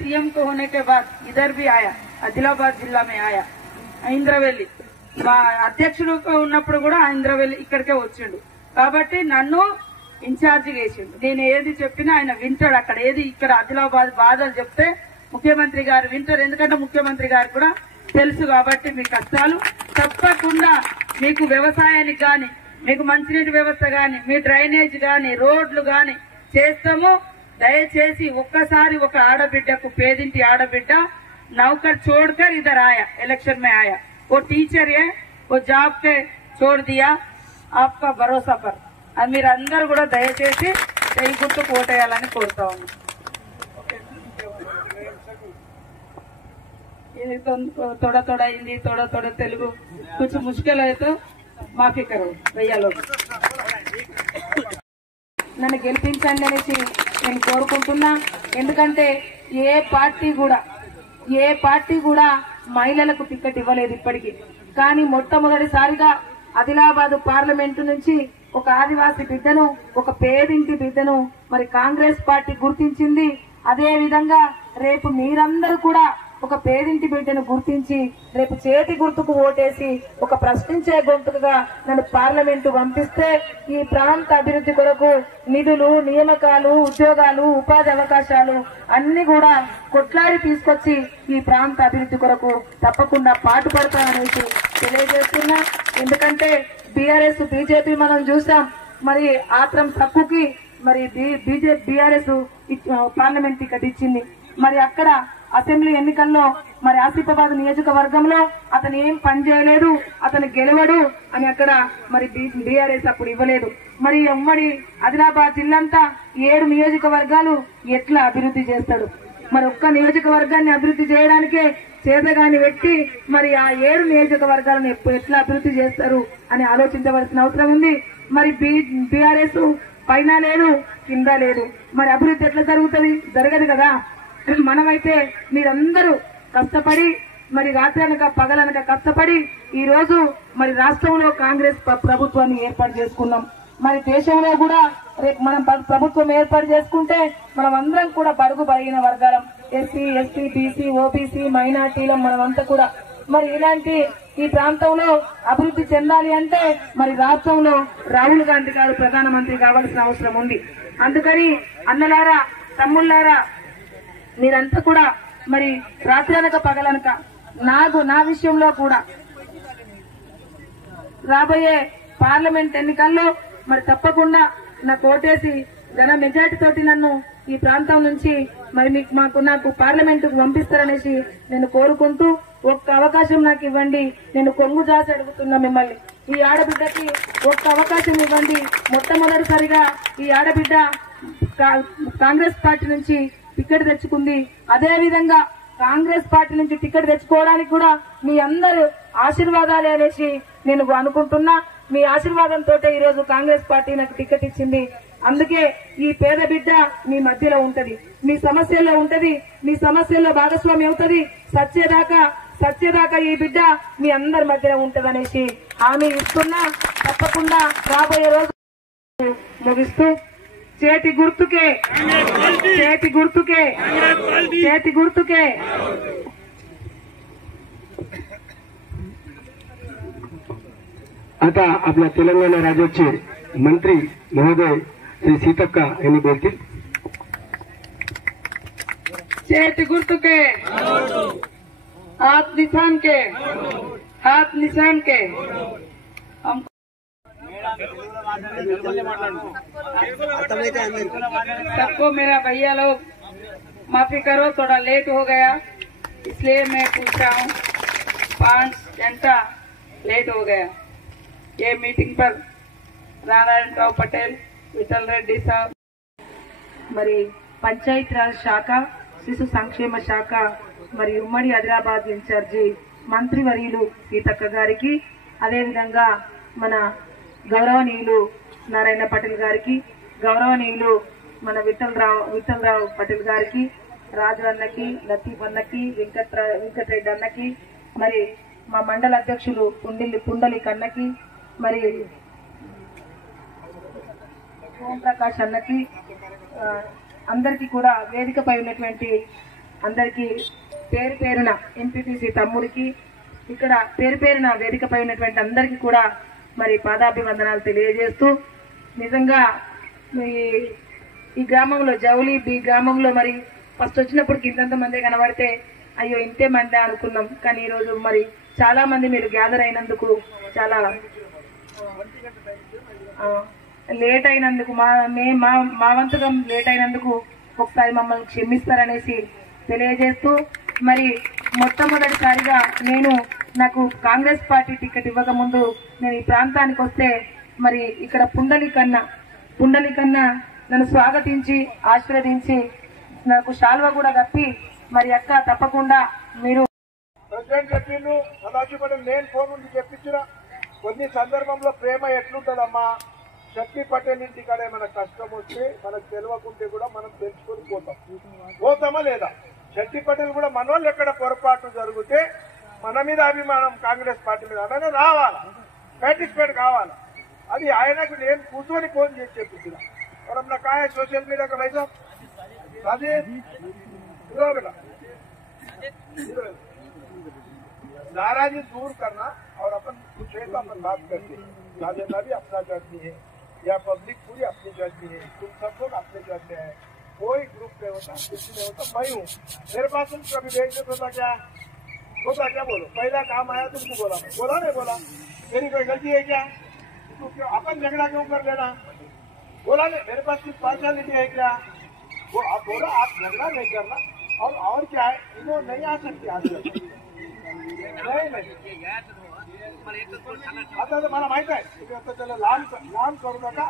CM को होने के बाद इधर भी आया, आदिलाबाद जिला में आया. ఇంద్రవెల్లి అధ్యక్షుడుగా ఉన్నప్పుడు కూడా ఇంద్రవెల్లి ఇక్కడికే వచ్చిండు. కాబట్టి నన్ను ఇన్ఛార్జ్ చేసిండు. నేను ఏది చెప్పినా ఆయన వింటాడు. అక్కడ ఏది ఇక్కడ ఆదిలాబాద్ బాధలు చెప్తే ముఖ్యమంత్రి గారు వింటారు. ఎందుకంటే ముఖ్యమంత్రి గారు కూడా తెలుసు కాబట్టి మీ కష్టాలు తప్పకుండా మీకు వ్యవసాయానికి గాని, మీకు మంచినీటి వ్యవస్థ గాని, మీ డ్రైనేజ్ గాని, రోడ్లు గాని చేస్తాము. దయచేసి ఒక్కసారి ఒక ఆడబిడ్డకు, పేదింటి ఆడబిడ్డ नौकर छोड़कर इधर आया, इलेक्शन में आया, वो टीचर है, वो जॉब पे छोड़ दिया आपका भरोसा पर. అది మీరందరూ కూడా దయచేసి చెయ్యి గుర్తుకు ఓటేయాలని కోరుతా ఉన్నాను. ये तो थोड़ा थोड़ा हिंदी, थोड़ा थोड़ा तेलुगु, कुछ मुश्किल है तो माफी करो भैया लोग. నన్ను గెలిపించండి అనేసి నేను కోరుకుంటున్నా. ఎందుకంటే ఏ పార్టీ కూడా మహిళలకు టికెట్ ఇవ్వలేదు ఇప్పటికీ. కానీ మొట్టమొదటిసారిగా ఆదిలాబాద్ పార్లమెంటు నుంచి ఒక ఆదివాసీ బిడ్డను, ఒక పేదింటి బిడ్డను మరి కాంగ్రెస్ పార్టీ గుర్తించింది. అదే విధంగా రేపు మీరందరూ కూడా ఒక పేదింటి బిడ్డను గుర్తించి రేపు చేతి గుర్తుకు ఓటేసి ఒక ప్రశ్నించే గొంతుగా నన్ను పార్లమెంటు పంపిస్తే ఈ ప్రాంత అభివృద్ధి కొరకు నిధులు, నియామకాలు, ఉద్యోగాలు, ఉపాధి అవకాశాలు అన్ని కూడా కొట్లాడి తీసుకొచ్చి ఈ ప్రాంత అభివృద్ధి కొరకు తప్పకుండా పాటుపడతాననేసి తెలియజేస్తున్నా. ఎందుకంటే బీఆర్ఎస్, బీజేపీ మనం చూసాం. మరి ఆత్రం తక్కువకి మరి బీఆర్ఎస్ పార్లమెంట్ టికెట్ ఇచ్చింది. మరి అక్కడ అసెంబ్లీ ఎన్నికల్లో మరి ఆసిఫాబాద్ నియోజకవర్గంలో అతను ఏం పని చేయలేదు, అతను గెలవడు అని అక్కడ మరి బీఆర్ఎస్ అప్పుడు ఇవ్వలేదు. మరి ఉమ్మడి ఆదిలాబాద్ జిల్లంతా 7 నియోజకవర్గాలు ఎట్లా అభివృద్ధి చేస్తాడు? మరి ఒక్క నియోజకవర్గాన్ని అభివృద్ధి చేయడానికే చేతగాని వ్యక్తి మరి ఆ 7 నియోజకవర్గాలను ఎట్లా అభివృద్ధి చేస్తారు అని ఆలోచించవలసిన అవసరం ఉంది. మరి బీఆర్ఎస్ పైన లేదు, కింద లేదు. మరి అభివృద్ధి ఎట్లా జరుగుతుంది? జరగదు కదా. మనమైతే మీరందరూ కష్టపడి మరి రాత్రనక పగలనక కష్టపడి ఈ రోజు మరి రాష్ట్రంలో కాంగ్రెస్ ప్రభుత్వాన్ని ఏర్పాటు చేసుకున్నాం. మరి దేశంలో కూడా రేపు మనం ప్రభుత్వం ఏర్పాటు చేసుకుంటే మనం అందరం కూడా బడుగు బలహీన వర్గాలం, ఎస్సీ, ఎస్టీ, బీసీ, ఓబీసీ, మైనార్టీలం మనమంతా కూడా మరి ఇలాంటి ఈ ప్రాంతంలో అభివృద్ధి చెందాలి అంటే మరి రాష్ట్రంలో రాహుల్ గాంధీ గారు ప్రధానమంత్రి కావాల్సిన అవసరం ఉంది. అందుకని అన్నలారా, తమ్ముళ్లారా, మీరంతా కూడా మరి రాత్రనక పగలనక నా విషయంలో కూడా రాబోయే పార్లమెంట్ ఎన్నికల్లో మరి తప్పకుండా నాకు ఓటేసి ఘన మెజార్టీ తోటి నన్ను ఈ ప్రాంతం నుంచి మరి నాకు పార్లమెంటుకు పంపిస్తారనేసి నేను కోరుకుంటూ ఒక్క అవకాశం నాకు ఇవ్వండి. నేను కొంగు జాసి అడుగుతున్నా మిమ్మల్ని. ఈ ఆడబిడ్డకి ఒక్క అవకాశం ఇవ్వండి. మొట్టమొదటిసారిగా ఈ ఆడబిడ్డ కాంగ్రెస్ పార్టీ నుంచి టికెట్ తెచ్చుకుంది. అదే విధంగా కాంగ్రెస్ పార్టీ నుంచి టికెట్ తెచ్చుకోవడానికి కూడా మీ అందరూ ఆశీర్వాదాలే అనేసి నేను అనుకుంటున్నా. మీ ఆశీర్వాదంతో ఈ రోజు కాంగ్రెస్ పార్టీ నాకు టికెట్ ఇచ్చింది. అందుకే ఈ పేద బిడ్డ మీ మధ్యలో ఉంటది, మీ సమస్యల్లో ఉంటది, మీ సమస్యల్లో భాగస్వామి అవుతది. సత్యదాకా ఈ బిడ్డ మీ అందరి మధ్యలో ఉంటదనేసి హామీ ఇస్తున్నా. తప్పకుండా రాబోయే రోజు ముగిస్తూ చేతి గుర్తుకే आता आपल्या तेलंगणा राज्याचे मंत्री महोदय श्री सीतक्क यांनी बोलतील. చేతి గుర్తుకే, हाथ निशान के सबको मेरा भैया लोग माफी करो, थोड़ा लेट हो गया इसलिए मैं पूछ रहा हूँ. 5 घंटा लेट हो गया. ये मीटिंग पर नारायण राव पटेल, विठल रेड्डी साहब, మరి పంచాయత్ రాజ్ శాఖ, శిశు సంక్షేమ శాఖ మరి ఉమ్మడి ఆదిలాబాద్ ఇన్ఛార్జి మంత్రివర్యులు సీతక్క గారికి, అదేవిధంగా మన గౌరవనీయులు నారాయణ పటేల్ గారికి, గౌరవనీయులు మన విఠలరావు పటేల్ గారికి, రాజు అన్నకి, లతీఫ్ అన్నకి, వెంకటరెడ్డి అన్నకి, మరి మా మండల అధ్యక్షులు పుండలి కన్నకి, మరి ఓం ప్రకాష్ అన్నకి, అందరికీ కూడా వేదికపై ఉన్నటువంటి అందరికీ పేరు పేరున ఎంపీటీసీ తమ్ముడికి ఇక్కడ పేరు పేరున వేదికపై ఉన్నటువంటి అందరికీ కూడా మరి పాదాభివందనాలు తెలియజేస్తూ నిజంగా ఈ గ్రామంలో జౌలి బి గ్రామంలో మరి ఫస్ట్ వచ్చినప్పుడు ఇంతంత మంది కనబడితే అయ్యో ఇంతే మంది అనుకున్నాం. కానీ ఈరోజు మరి చాలా మంది మీరు గ్యాదర్ అయినందుకు చాలా లేట్ అయినందుకు మా వంతుగా లేట్ అయినందుకు ఒకసారి మమ్మల్ని క్షమిస్తారనేసి తెలియజేస్తూ మరి మొట్టమొదటిసారిగా నాకు కాంగ్రెస్ పార్టీ టికెట్ ఇవ్వక ముందు నేను ఈ ప్రాంతానికి వస్తే మరి ఇక్కడ పుండలికన్నా నన్ను స్వాగతించి ఆశీర్వదించి నాకు శాల్వా కూడా కప్పి మరి అక్క తప్పకుండా మీరు ప్రెసిడెంట్ చెప్పిండు సదాశివపేట నేను ఫోన్ నుండి చెప్పించిన కొన్ని సందర్భంలో ప్రేమ ఎట్లుంటదమ్మా శక్తి పటేల్ ఇంటి కాడ ఏమైనా కష్టం వస్తే మనకు తెలియకుంటే కూడా మనం తెలుసుకొని పోతామా లేదా? శక్తి పటేల్ కూడా మన వాళ్ళు ఎక్కడ పొరపాటు జరిగితే మన మీద అభిమానం కాంగ్రెస్ పార్టీ మీద అలానే రావాలా, పార్టిసిపేట్ కావాలా. అది ఆయనకు నేను కూర్చొని ఫోన్ చేసి చెప్పించిన और अपना कहा है सोशल मीडिया का भाई साहब बेटा नाराजगी दूर करना और अपन कुछ है तो अपन बात करते हैं। राजेंद्र भी अपना जज्ञी है या पब्लिक पूरी अपनी जज्ञी है, तुम सब लोग अपने जज्ञ है, कोई ग्रुप नहीं होता, कुछ नहीं होता। मैं हूँ, मेरे पास तुम कभी बेइज्जत होता क्या बोलो, पहला काम आया तुमको बोला नहीं बोला, मेरी कोई गलती है क्या? तो क्यों अपन झगड़ा क्यों कर लेना? बोला नहीं, मेरे पास कुछ पार्शलिटी है क्या? वो आप बोला, आप झगड़ा नहीं करना। और क्या है, इन्होंने नहीं आ सकती आज आता तो मला माहित आहे आता त्याला लांब करू नका.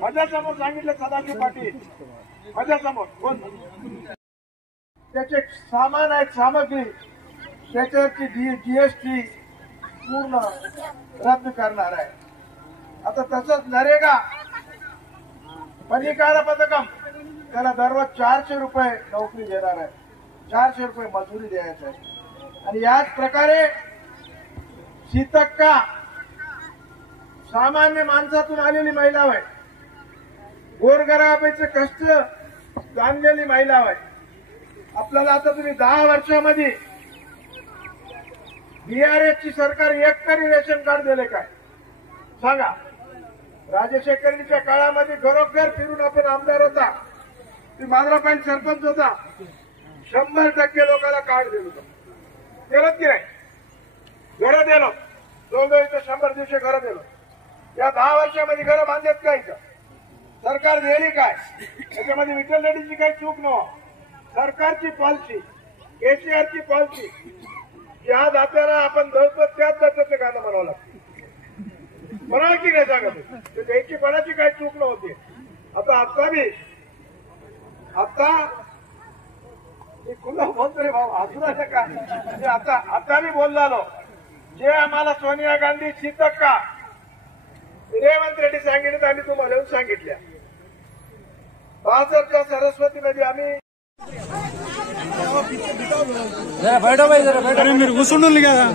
माझ्यासमोर सांगितलं सदाशिव पाटील, माझ्यासमोर कोण त्याचे सामान आहेत, सामग्री त्याच्यावरची जीएसटी पूर्ण रद्द करणार आहे. आता तसंच नरेगा परिकार पथकम त्याला दररोज 400 रुपये नोकरी देणार आहे, 400 रुपये मजुरी द्यायचं आहे. आणि याच प्रकारे सीतक्का सामान्य माणसातून आलेली महिला आहे, गोरगरिबाचे कष्ट जाणलेली महिला आहे. आपल्याला आता तुम्ही 10 वर्षामध्ये बीआरएसची सरकार एक तरी रेशन कार्ड दिले काय सांगा? राजशेखरीच्या काळामध्ये घरोघर फिरून आपण आमदार होता, माझा पण सरपंच होता, 100% लोकांना कार्ड दिलं होतं. दिलं की नाही? घरं दिलं, 2 इथं 100 दिवशी घरं दिलं. या 10 वर्षामध्ये घरं बांधलेत काय? सरकार दिली काय? त्याच्यामध्ये विठ्ठल रेड्डीची काही चूक नव्हती. सरकारची पॉलिसी, केसीआरची पॉलिसी, ज्या दात्याला आपण दळतो त्याच दात्याचं गाणं म्हणावं लागतं. म्हणाल की नाही सांगा? त्याची कोणाची काही चूक नव्हती. आता मी खुला बोलतोय भाऊ, हसू नका. आता मी बोललो जे आम्हाला सोनिया गांधी, सीतक्का, रेवंत रेड्डी सांगितलं आम्ही तुम्हाला येऊन सांगितल्या. 62च्या सरस्वतीमध्ये आम्ही మీరు కూర్చుండాలి కదా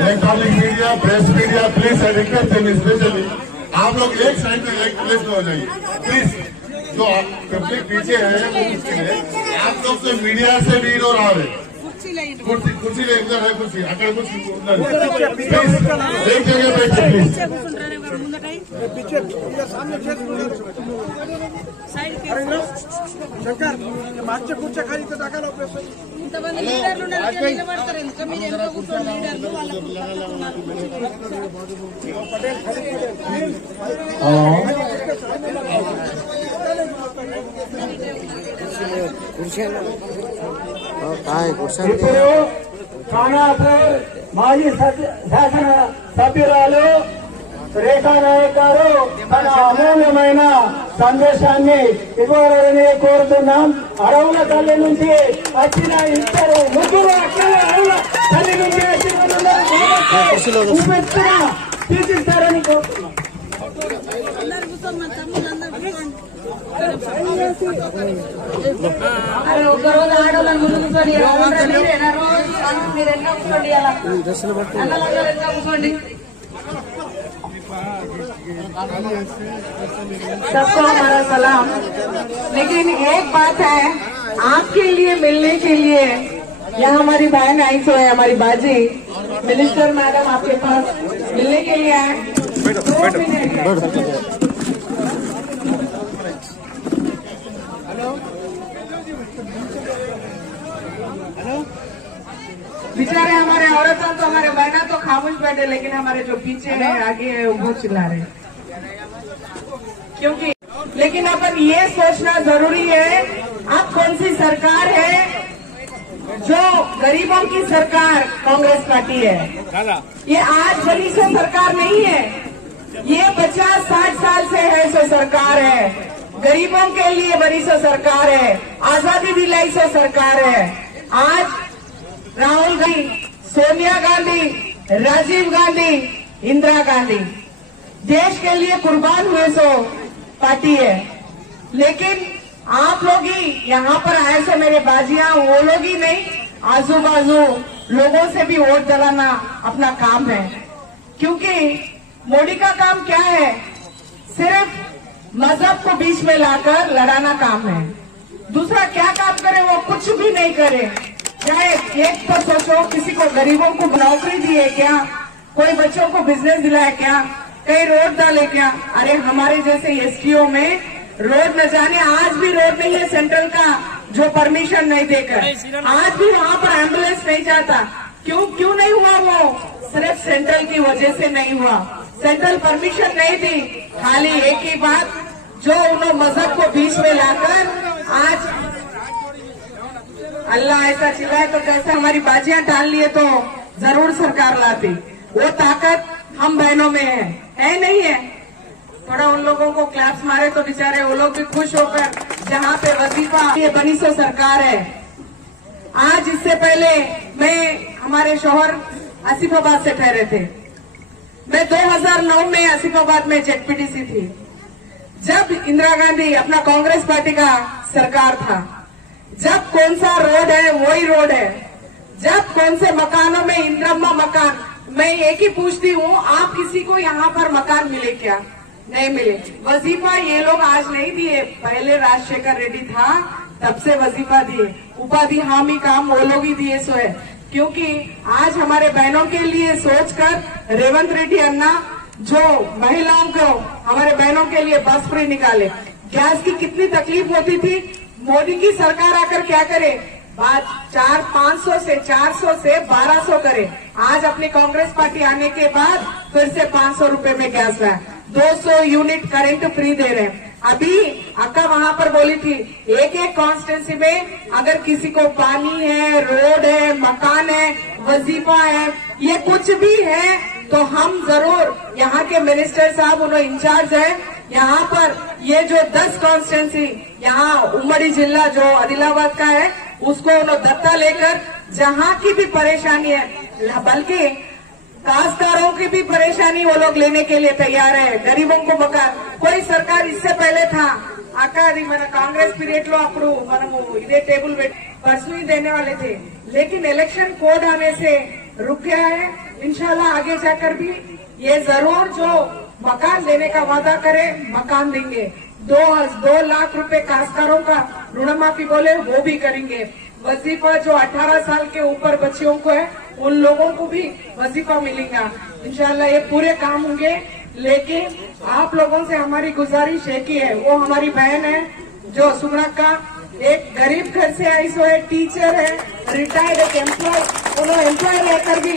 electronic media, press media, please I request specially आप लोग एक साइड में एक प्लेस में हो जाइए प्लीज. जो पब्लिक पीछे है आप लोग से मीडिया से भी और आ रहे कुर्सी ले इधर है कुर्सी अక్కడ कुर्सी एक जगह बैठे प्लीज. पीछे सामने शंकर मागच्या खुर्च्या खाली तर टाकायला ऑपरेशन ఇప్పుడు ఖానాపూర్ మాజీ శాసన సభ్యురాలు రేఖా నాయక్ గారు తన అమూల్యమైన సందేశాన్ని ఇవ్వాలని కోరుతున్నాం. అడవుల తల్లి నుంచి వచ్చిన ముగ్గురు అడవుల తల్లి నుంచి వచ్చిన తీసిస్తారని కోరుతున్నాం. అరే ఒకరోజు ఆడవాళ్ళని ముందు కూర్చోండి, మీరు ఎన్నో కూర్చోండి, అలా అన్నలందరూ ఎన్నో కూర్చోండి. सबको हमारा सलाम। लेकिन एक बात है, आपके लिए मिलने के लिए यहाँ हमारी बहन आई सो है, हमारी बाजी मिनिस्टर मैडम आपके पास मिलने के लिए आए। 2 मिनट बेचारे हमारे औरत तो हमारे बहना तो खामोश बैठे, लेकिन हमारे जो पीछे है आगे है वो चिल्ला रहे। क्योंकि लेकिन अपन ये सोचना जरूरी है, अब कौन सी सरकार है जो गरीबों की सरकार कांग्रेस पार्टी है। ये आज बनी सो सरकार नहीं है, ये 50-60 साल से है सो सरकार है। गरीबों के लिए बनी सो सरकार है, आजादी दिलाई सो सरकार है। आज राहुल गांधी, सोनिया गांधी, राजीव गांधी, इंदिरा गांधी देश के लिए कुर्बान हुए सो पार्टी है। लेकिन आप लोग ही यहाँ पर आए सो मेरे बाजियां, वो लोग ही नहीं, आजू बाजू लोगों से भी वोट दिलाना अपना काम है। क्योंकि मोदी का काम क्या है, सिर्फ मजहब को बीच में लाकर लड़ाना काम है। दूसरा क्या काम करे, वो कुछ भी नहीं करे। चाहे एक तो सोचो, किसी को गरीबों को नौकरी दी है क्या, कोई बच्चों को बिजनेस दिला है क्या, कई रोड डाले क्या। अरे हमारे जैसे एसटीओ में रोड न जाने, आज भी रोड नहीं है सेंट्रल का जो परमिशन नहीं देकर, आज भी वहाँ पर एम्बुलेंस नहीं जाता। क्यों नहीं हुआ? वो सिर्फ सेंट्रल की वजह से नहीं हुआ, सेंट्रल परमिशन नहीं दी। खाली एक ही बात, जो उन्होंने मजहब को बीच में लाकर आज अल्लाह ऐसा चिल्लाए तो कैसे हमारी बाजियां टाल लिए तो जरूर सरकार लाती। वो ताकत हम बहनों में है नहीं है। थोड़ा उन लोगों को क्लैप्स मारे तो बेचारे वो लोग भी खुश होकर, जहाँ पे वजीफा ये बनी सो सरकार है। आज इससे पहले मैं हमारे शौहर आसिफाबाद से ठहरे थे, मैं 2009 में आसिफाबाद में जेडपीटीसी थी, जब इंदिरा गांधी अपना कांग्रेस पार्टी का सरकार था। जब कौन सा रोड है वही रोड है, जब कौन से मकानों में इंदिरम्मा मकान, मैं एक ही पूछती हूँ, आप किसी को यहाँ पर मकान मिले क्या? नहीं मिले। वजीफा ये लोग आज नहीं दिए, पहले राजशेखर रेड्डी था तब से वजीफा दिए, उपाधि हामी काम वो लोग ही दिए सो है। क्योंकि आज हमारे बहनों के लिए सोचकर रेवंत रेड्डी अन्ना जो महिलाओं को, हमारे बहनों के लिए बस फ्री निकाले। गैस की कितनी तकलीफ होती थी, मोदी की सरकार आकर क्या करे, बात 500 से 400 से 1200 करे। आज अपनी कांग्रेस पार्टी आने के बाद फिर से 500 रुपए में गैस है, 200 यूनिट करंट फ्री दे रहे हैं। अभी अक्का वहाँ पर बोली थी, एक कॉन्स्टिट्यूंसी में अगर किसी को पानी है, रोड है, मकान है, वजीफा है, ये कुछ भी है तो हम जरूर, यहाँ के मिनिस्टर साहब उन्होंने इंचार्ज है, यहाँ पर ये जो 10 कॉन्स्टिट्यूंसी यहाँ उमड़ी जिला जो आदिलाबाद का है उसको उन्होंने दत्ता लेकर, जहाँ की भी परेशानी है, बल्कि काश्तकारों की भी परेशानी वो लोग लेने के लिए तैयार है। गरीबों को मकान, कोई सरकार इससे पहले था अक्का అది మన కాంగ్రెస్ పీరియడ్ లో అప్పుడు మనము ఇదే టేబుల్ पर्सनल ही देने वाले थे, लेकिन इलेक्शन कोड आने से रुक गया है। इंशाल्लाह आगे जाकर भी ये जरूर जो मकान देने का वादा करे मकान देंगे। 2 लाख रुपए काश्तकारों का ऋण माफी बोले वो भी करेंगे। वजीफा जो 18 साल के ऊपर बच्चियों को है उन लोगों को भी वजीफा मिलेगा। इंशाल्लाह ये पूरे काम होंगे। लेकिन आप लोगों से हमारी गुजारिश है कि है, वो हमारी बहन है जो सुमरा का एक गरीब घर से आई सो है, टीचर है, रिटायर्ड एक एम्प्लॉय, उन्होंने एम्प्लॉय रहकर भी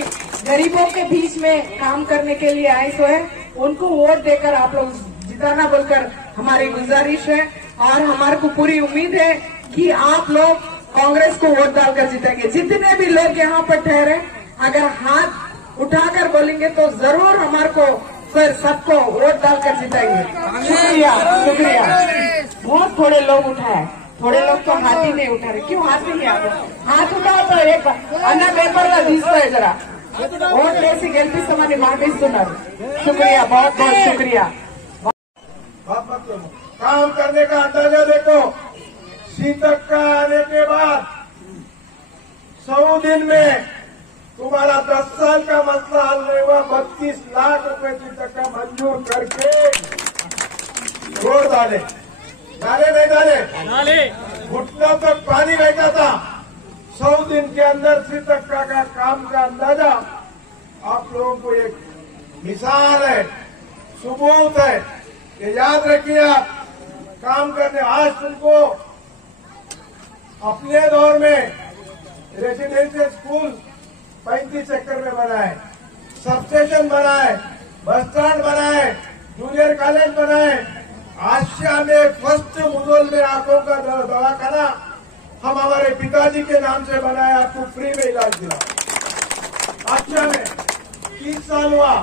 गरीबों के बीच में काम करने के लिए आई सो है। उनको वोट देकर आप लोग जिताना बोलकर हमारी गुजारिश है और हमारे को पूरी उम्मीद है कि आप लोग कांग्रेस को वोट डालकर जीतेंगे। जितने भी लोग यहाँ पर ठहरे अगर हाथ उठाकर बोलेंगे तो जरूर हमारे को फिर सबको वोट डालकर जिताएंगे। शुक्रिया शुक्रिया। बहुत थोड़े लोग उठाए, थोड़े लोग तो हाथ ही नहीं उठा रहे। क्यों हाथ नहीं आ रहे? हाथ उठाओ तो एक अन्ना पेपर ला తీసుకో जरा ఓట్ వేసి గెలిపిస్తామని మాటిస్తున్నారు। शुक्रिया, बहुत बहुत शुक्रिया। बात मत करो। काम करने का अंदाजा देखो। सीतक्का आने के बाद 100 दिन में तुम्हारा 10 साल का मसला हल नहीं हुआ। 32 लाख रुपए सीतक्का मंजूर करके रोड डाले नहीं डाले घुटनों तक पानी बहता था। 100 दिन के अंदर सीतक्का का काम का अंदाजा आप लोगों को एक मिसाल है, सबूत है। ये याद रखिए आप काम करने। आज तुमको अपने दौर में रेजिडेंशियल स्कूल 35 एकड़ में बनाए, सबस्टेशन बनाए, बस स्टैंड बनाए, जूनियर कॉलेज बनाए। आशिया में फर्स्ट मुदोल में आंखों का दवाखाना हम हमारे पिताजी के नाम से बनाया, आपको फ्री में इलाज दिला। आशिया में 3 साल हुआ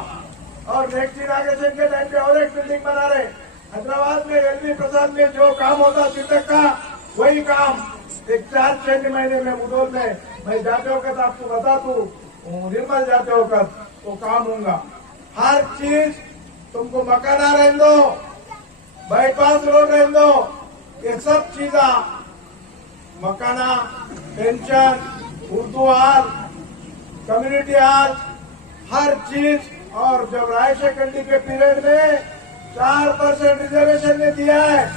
और नेक्स्ट इनाग्रेशन के टाइम पे और एक बिल्डिंग बना रहे। हैदराबाद में एलवी प्रसाद में जो काम होता सीतक का वही काम एक 4-6 महीने में मुदोल में मैं जाते होकर आपको बता दू, निर्मल जाते होकर वो काम होगा। हर चीज तुमको मकाना रहने दो, बाईपास रोड रहने दो, ये सब चीजा मकाना, पेंशन, उर्दू हाल, कम्युनिटी हाल, हर चीज। और जब राय शेखंडी के पीरियड में 4% रिजर्वेशन ने दिया है,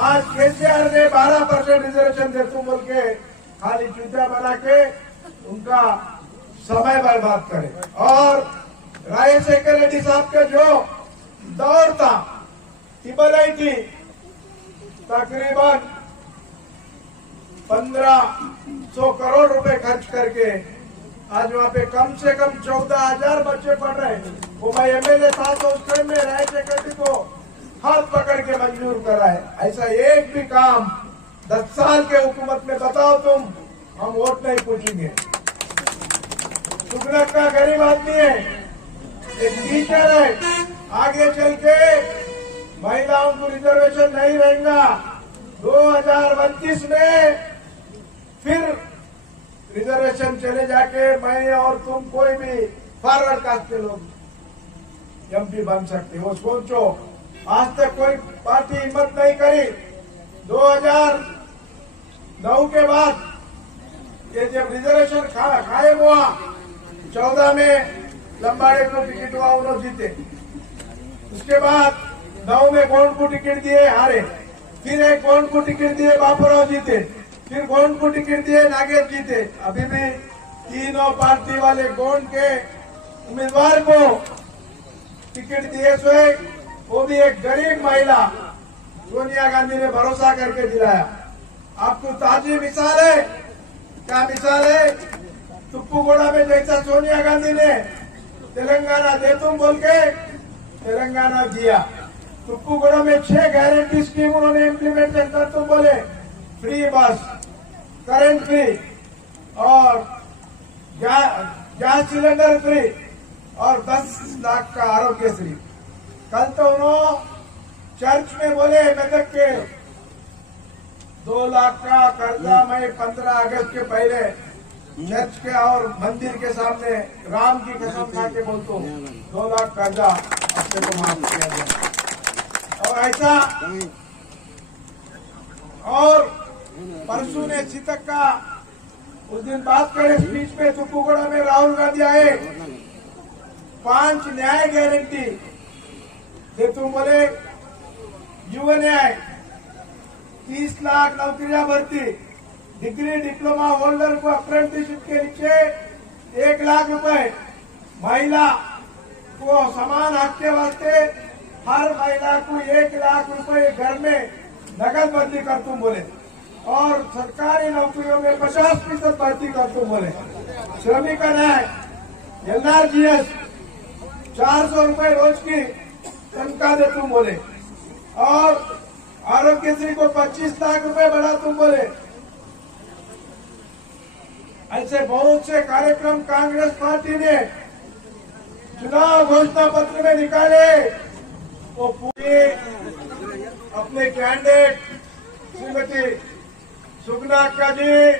आज केसीआर ने 12% रिजर्वेशन दे तुम बोल के खाली चूतिया बना के उनका समय बर्बाद करे। और राजशेखर रेड्डी साहब का जो दौर था, ट्रिपल आईटी तकरीबन 1500 करोड़ रुपए खर्च करके आज वहाँ पे कम से कम 14,000 बच्चे पढ़ रहे हैं। वो मैं एमएलए था तो उस टाइम में राजशेखर रेड्डी को हाथ पकड़ के मंजूर करा है। ऐसा एक भी काम 10 साल के हुकूमत में बताओ तुम, हम वोट नहीं पूछेंगे। सुगनक का गरीब आदमी है, एक टीचर है, आगे चल के महिलाओं को रिजर्वेशन नहीं रहेगा। 2029 में फिर रिजर्वेशन चले जाके मैं और तुम कोई भी फॉरवर्ड कास्ट के लोग एमपी बन सकते। वो सोचो, आज तक कोई पार्टी हिम्मत नहीं करी। 2009 के बाद ये जब रिजर्वेशन कायम हुआ, 14 में लंबाड़े को टिकट हुआ, उन्होंने जीते। उसके बाद 9 में कौन को टिकट दिए, हारे। फिर एक कौन को टिकट दिए, बापूराव जीते। फिर कौन को टिकट दिए, नागेश जीते। अभी भी तीनों पार्टी वाले कौन के उम्मीदवार को टिकट दिए सोए, वो भी एक गरीब महिला सोनिया गांधी ने भरोसा करके दिलाया। आपको ताजी मिसाल है, क्या मिसाल है? तुप्पूगोड़ा में जैसा सोनिया गांधी ने तेलंगाना दे तुम बोल के तेलंगाना दिया, तुप्पूगोड़ा में 6 गारंटी स्कीम उन्होंने इम्प्लीमेंटेशन कर तुम बोले, फ्री बस, करंट फ्री और गैस सिलेंडर फ्री और 10 लाख का आरोग्यश्री। कल तो उन्होंने चर्च में बोले मेदक के 2 लाख का कर्जा मैं 15 अगस्त के पहले चर्च के और मंदिर के सामने राम की कसम खा के बोलता हूँ 2 लाख कर्जा अपने को माफ किया जाए। और ऐसा और परसों ने सीतक का उस दिन बात करे स्पीच में तुप्पूगोड़ा में राहुल गांधी आए, 5 न्याय गारंटी दे तुम बोले, युवा न्याय, 30 लाख नौकरियां भर्ती, डिग्री डिप्लोमा होल्डर को अप्रेंटिसशिप के नीचे 1 लाख रुपए, महिला को समान हक के वास्ते हर महिला को 1 लाख रुपए घर में नकद बदली कर तुम बोले, और सरकारी नौकरियों में 50% भर्ती कर तुम बोले। श्रमिक न्याय, एनआरजीएस 400 रुपए रोज की तनख्वाह दे तुम बोले, और आरोग्यश्री को 25 लाख रुपए बढ़ा तुम बोले। ऐसे बहुत से कार्यक्रम कांग्रेस पार्टी ने चुनाव घोषणा पत्र में निकाले। वो पूरे अपने कैंडिडेट श्रीमती सुगना अक्का जी,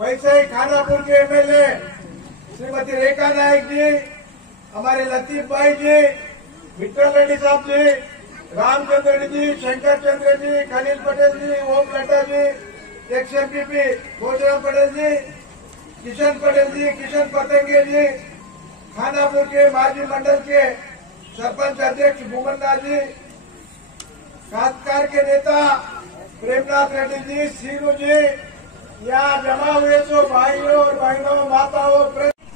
वैसे ही खानापुर के एमएलए श्रीमती रेखा नायक जी, हमारे लतीफ भाई जी, विठल रेड्डी साहब जी, रामचंद्र जी, शंकर चंद्र जी, खलील पटेल जी, ओम लड्डा जी, एक्स-एमपी भोजराम पटेल जी, किशन पटेल जी, किशन पतंगे जी, खानापुर के माजी मंडल के सरपंच अध्यक्ष भूमननाथ जी, काश्तकार के नेता प्रेमनाथ रेड्डी जी, सीरू जी, यहाँ जमा हुए सो भाइयों और बहनों, माताओं,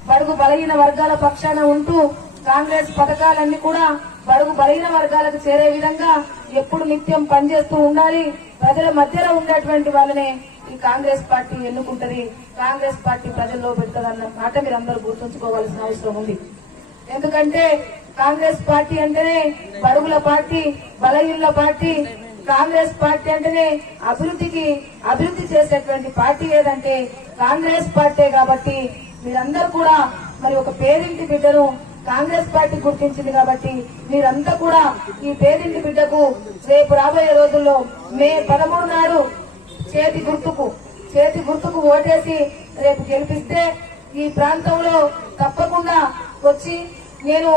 బడుగు బలహీన వర్గాల పక్షాన ఉంటూ కాంగ్రెస్ పథకాలన్నీ కూడా బడుగు బలహీన వర్గాలకు చేరే విధంగా ఎప్పుడు నిత్యం పనిచేస్తూ ఉండాలి. ప్రజల మధ్యలో ఉండేటువంటి వాళ్ళనే ఈ కాంగ్రెస్ పార్టీ ఎన్నుకుంటది, కాంగ్రెస్ పార్టీ ప్రజల్లో పెడుతుందన్న మాట మీరు అందరూ గుర్తుంచుకోవాల్సిన అవసరం ఉంది. ఎందుకంటే కాంగ్రెస్ పార్టీ అంటేనే బడుగుల పార్టీ, బలహీనుల పార్టీ. కాంగ్రెస్ పార్టీ అంటేనే అభివృద్ధి చేసేటువంటి పార్టీ ఏదంటే కాంగ్రెస్ పార్టీ. కాబట్టి మీరందరూ కూడా మరి ఒక పేదింటి బిడ్డను కాంగ్రెస్ పార్టీ గుర్తించింది కాబట్టి మీరంతా కూడా ఈ పేదింటి బిడ్డకు రేపు రాబోయే రోజుల్లో మే 13 నాడు చేతి గుర్తుకు ఓటేసి రేపు గెలిపిస్తే ఈ ప్రాంతంలో తప్పకుండా వచ్చి నేను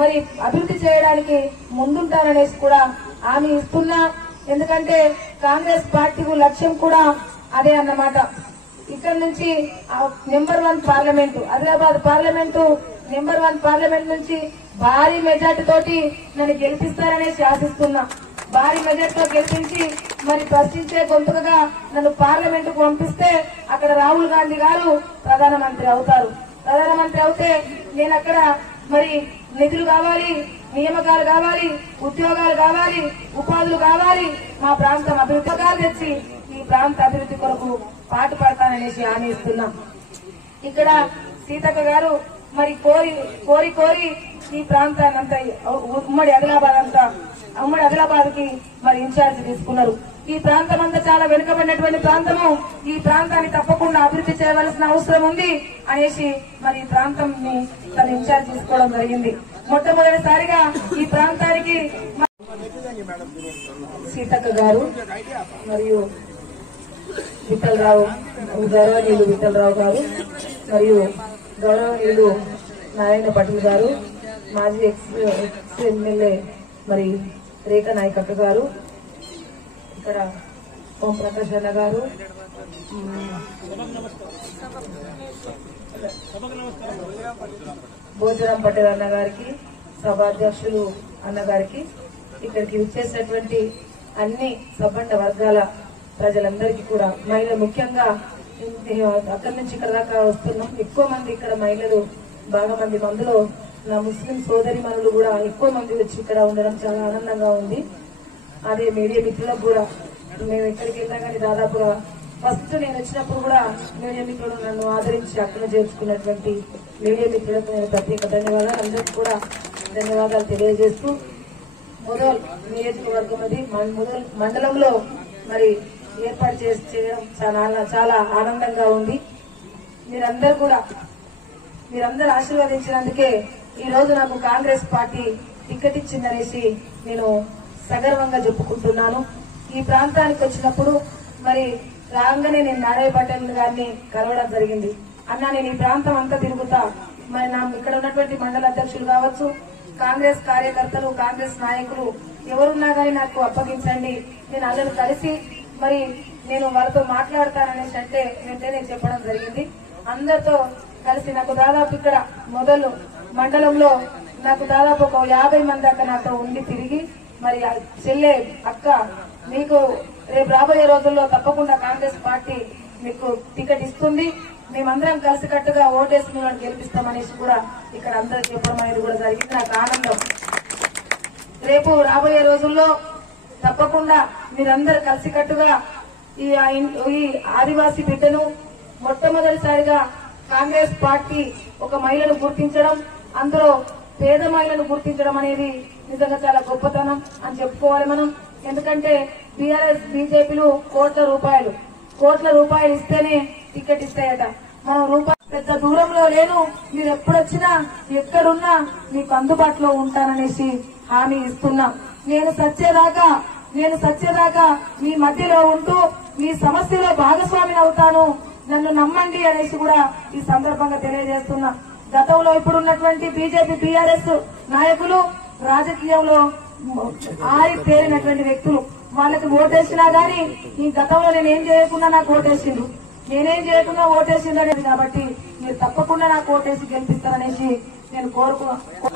మరి అభివృద్ధి చేయడానికి ముందుంటాననేసి కూడా హామీ ఇస్తున్నా. ఎందుకంటే కాంగ్రెస్ పార్టీ లక్ష్యం కూడా అదే అన్నమాట. ఇక్కడ నుంచి number 1 parliament, Adilabad parliament number 1 parliament నుంచి భారీ మెజార్టీ తోటి నన్ను గెలిపిస్తారనేసి ఆశిస్తున్నా. భారీ మెజార్టీతో గెలిపించి మరి ప్రశ్నించే గొంతుకగా నన్ను పార్లమెంటుకు పంపిస్తే అక్కడ రాహుల్ గాంధీ గారు ప్రధానమంత్రి అవుతారు. ప్రధానమంత్రి అవుతే నేను అక్కడ మరి నిధులు కావాలి, నియామకాలు కావాలి, ఉద్యోగాలు కావాలి, ఉపాధులు కావాలి, మా ప్రాంతం అభివృద్ధిగా తెచ్చి ఈ ప్రాంత అభివృద్ధి కొరకు పాటు పడతాననేసి హామీ ఇస్తున్నాం. ఇక్కడ సీతక్క గారు మరి కోరి ఈ ప్రాంతాన్నంతా ఉమ్మడి ఆదిలాబాద్ కి మరి ఇన్ఛార్జ్ తీసుకున్నారు. ఈ ప్రాంతం అంతా చాలా వెనుకబడినటువంటి ప్రాంతము, ఈ ప్రాంతాన్ని తప్పకుండా అభివృద్ధి చేయవలసిన అవసరం ఉంది అనేసి మరి ఈ ప్రాంతాన్ని తన ఇన్ఛార్జ్ తీసుకోవడం జరిగింది. మొట్టమొదటిసారిగా ఈ ప్రాంతానికి సీతక్క గారు మరియు గౌరవనీయులు విఠలరావు గారు మరియు గౌరవనీయులు నారాయణ పటేల్ గారు, మాజీ ఎక్స్ ఎమ్మెల్యే మరి రేఖా నాయకక్క గారు, ఇక్కడ ఓం ప్రకాష్ అన్న గారు, భోజరాం పటేల్ అన్న గారికి, సభాధ్యక్షులు అన్నగారికి, ఇక్కడికి విచ్చేసినటువంటి అన్ని సబ్బండ వర్గాల ప్రజలందరికీ కూడా, మహిళలు ముఖ్యంగా అక్కడి నుంచి ఇక్కడ దాకా వస్తున్నాం. ఎక్కువ మంది ఇక్కడ మహిళలు బాగా మందిలో నా ముస్లిం సోదరి మనులు కూడా ఎక్కువ మంది వచ్చి ఇక్కడ ఉండడం చాలా ఆనందంగా ఉంది. అదే మీడియా మిత్రులకు కూడా మేము ఎక్కడికి వెళ్ళినా కానీ దాదాపుగా ఫస్ట్ నేను వచ్చినప్పుడు కూడా మీడియా మిత్రులు నన్ను ఆదరించి అక్కడ చేర్చుకున్నటువంటి మీడియా మిత్రులకు నేను ప్రత్యేక ధన్యవాదాలు, అందరికీ కూడా ధన్యవాదాలు తెలియజేస్తూ, ముదోల్ నియోజకవర్గం అది ముదోల్ మండలంలో మరి ఏర్పాటు చేయడం చాలా ఆనందంగా ఉంది. మీరందరూ ఆశీర్వదించినందుకే ఈ రోజు నాకు కాంగ్రెస్ పార్టీ టికెట్ ఇచ్చిందనేసి నేను సగర్వంగా చెప్పుకుంటున్నాను. ఈ ప్రాంతానికి వచ్చినప్పుడు మరి రాగానే నేను నారాయణ పటేల్ గారిని కలవడం జరిగింది. అన్న నేను ఈ ప్రాంతం అంతా తిరుగుతా, మరి ఇక్కడ ఉన్నటువంటి మండల అధ్యక్షులు కావచ్చు, కాంగ్రెస్ కార్యకర్తలు, కాంగ్రెస్ నాయకులు ఎవరున్నా కానీ నాకు అప్పగించండి, నేను అందరూ కలిసి మరి నేను వారితో మాట్లాడతాననేసి అంటే వెంటనే చెప్పడం జరిగింది. అందరితో కలిసి నాకు దాదాపు ఇక్కడ మొదలు మండలంలో నాకు దాదాపు ఒక 50 మంది దాకా నాతో ఉండి తిరిగి మరి చెల్లె అక్క మీకు రేపు రాబోయే రోజుల్లో తప్పకుండా కాంగ్రెస్ పార్టీ మీకు టికెట్ ఇస్తుంది, మేమందరం కలిసికట్టుగా ఓటేసి మిమ్మల్ని గెలిపిస్తామనేసి కూడా ఇక్కడ అందరూ చెప్పడం అనేది కూడా జరిగింది. నాకు ఆనందం. రేపు రాబోయే రోజుల్లో తప్పకుండా మీరందరూ కలిసికట్టుగా ఈ ఆదివాసీ బిడ్డను మొట్టమొదటిసారిగా కాంగ్రెస్ పార్టీ ఒక మహిళను గుర్తించడం, అందులో పేద మహిళను గుర్తించడం అనేది నిజంగా చాలా గొప్పతనం అని చెప్పుకోవాలి మనం. ఎందుకంటే టీఆర్ఎస్ బీజేపీలు కోట్ల రూపాయలు ఇస్తేనే టికెట్ ఇస్తాయట. మనం పెద్ద దూరంలో లేను, మీరు ఎప్పుడొచ్చినా ఎక్కడున్నా మీకు అందుబాటులో ఉంటాననేసి హామీ ఇస్తున్నా. నేను సచ్చేదాకా మీ మధ్యలో ఉంటూ మీ సమస్యలో భాగస్వామి అవుతాను, నన్ను నమ్మండి అనేసి కూడా ఈ సందర్భంగా తెలియజేస్తున్నా. గతంలో ఇప్పుడున్నటువంటి బీజేపీ టీఆర్ఎస్ నాయకులు రాజకీయంలో తేలినటువంటి వ్యక్తులు. వాళ్ళకి ఓటేసినా గానీ ఈ గతంలో నేనేం చేయకుండా నాకు ఓటేసిండు, నేనేం చేయకుండా ఓటేసిండు అనేది కాబట్టి మీరు తప్పకుండా నాకు ఓటేసి గెలిపిస్తారనేసి నేను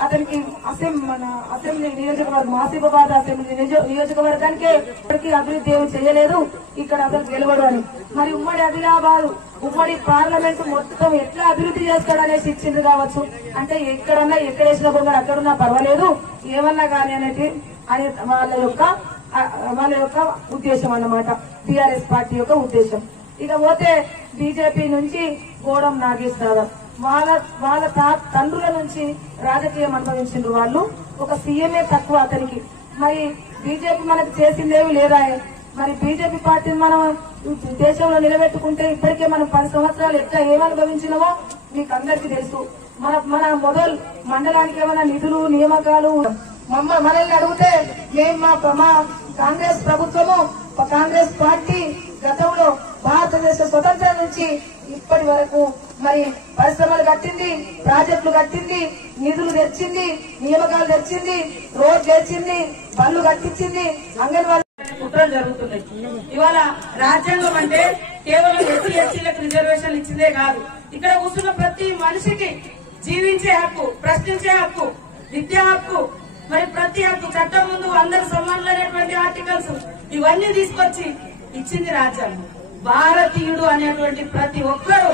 అతనికి అసెంబ్లీ నియోజకవర్గం ఆసిఫాబాద్ అసెంబ్లీ నియోజకవర్గానికి ఇప్పటికీ అభివృద్ధి ఏమి చేయలేదు, ఇక్కడ అసలు గెలవడు అని. మరి ఉమ్మడి ఆదిలాబాద్ ఉమ్మడి పార్లమెంట్ మొత్తం ఎట్లా అభివృద్ధి చేస్తాడనేసి ఇచ్చింది కావచ్చు. అంటే ఎక్కడన్నా ఎక్కడేసిన బొమ్మలు అక్కడున్నా పర్వాలేదు ఏమన్నా కానీ అనేది వాళ్ళ యొక్క ఉద్దేశం అన్నమాట, టీఆర్ఎస్ పార్టీ యొక్క ఉద్దేశం. ఇక పోతే బీజేపీ నుంచి గోడం నాగేశ్వరరావు వాళ్ళ తండ్రుల నుంచి రాజకీయం అనుభవించిన వాళ్ళు. ఒక సీఎంఏ తక్కువ అతనికి. మరి బీజేపీ మనకు చేసిందేమి లేదా? మరి బీజేపీ పార్టీని మనం దేశంలో నిలబెట్టుకుంటే ఇప్పటికే మనం 10 సంవత్సరాలు ఎట్లా ఏమనుభవించినామో మీకు అందరికీ తెలుసు. మన మొదలు మండలానికి ఏమైనా నిధులు నియామకాలు మనల్ని అడిగితే మేము మా కాంగ్రెస్ ప్రభుత్వము కాంగ్రెస్ పార్టీ గతంలో భారతదేశ స్వతంత్రం నుంచి ఇప్పటి వరకు మరి పరిశ్రమలు కట్టింది, ప్రాజెక్టులు కట్టింది, నిధులు తెచ్చింది, నియామకాలు తెచ్చింది, రోడ్లు తెచ్చింది, బళ్ళు కట్టించింది, అంగన్వాడీ కుట్రలు జరుగుతున్నాయి. ఇవాళ రాజ్యాంగం అంటే కేవలం ఎస్సీ ఎస్టీలకు రిజర్వేషన్లు ఇచ్చిందే కాదు, ఇక్కడ కూర్చున్న ప్రతి మనిషికి జీవించే హక్కు, ప్రశ్నించే హక్కు, విద్యా హక్కు, మరి ప్రతి హక్కు, చట్టం ముందు అందరు సమానులైనటువంటి ఆర్టికల్స్ ఇవన్నీ తీసుకొచ్చి ఇచ్చింది రాజ్యాంగం. భారతీయుడు అనేటువంటి ప్రతి ఒక్కరూ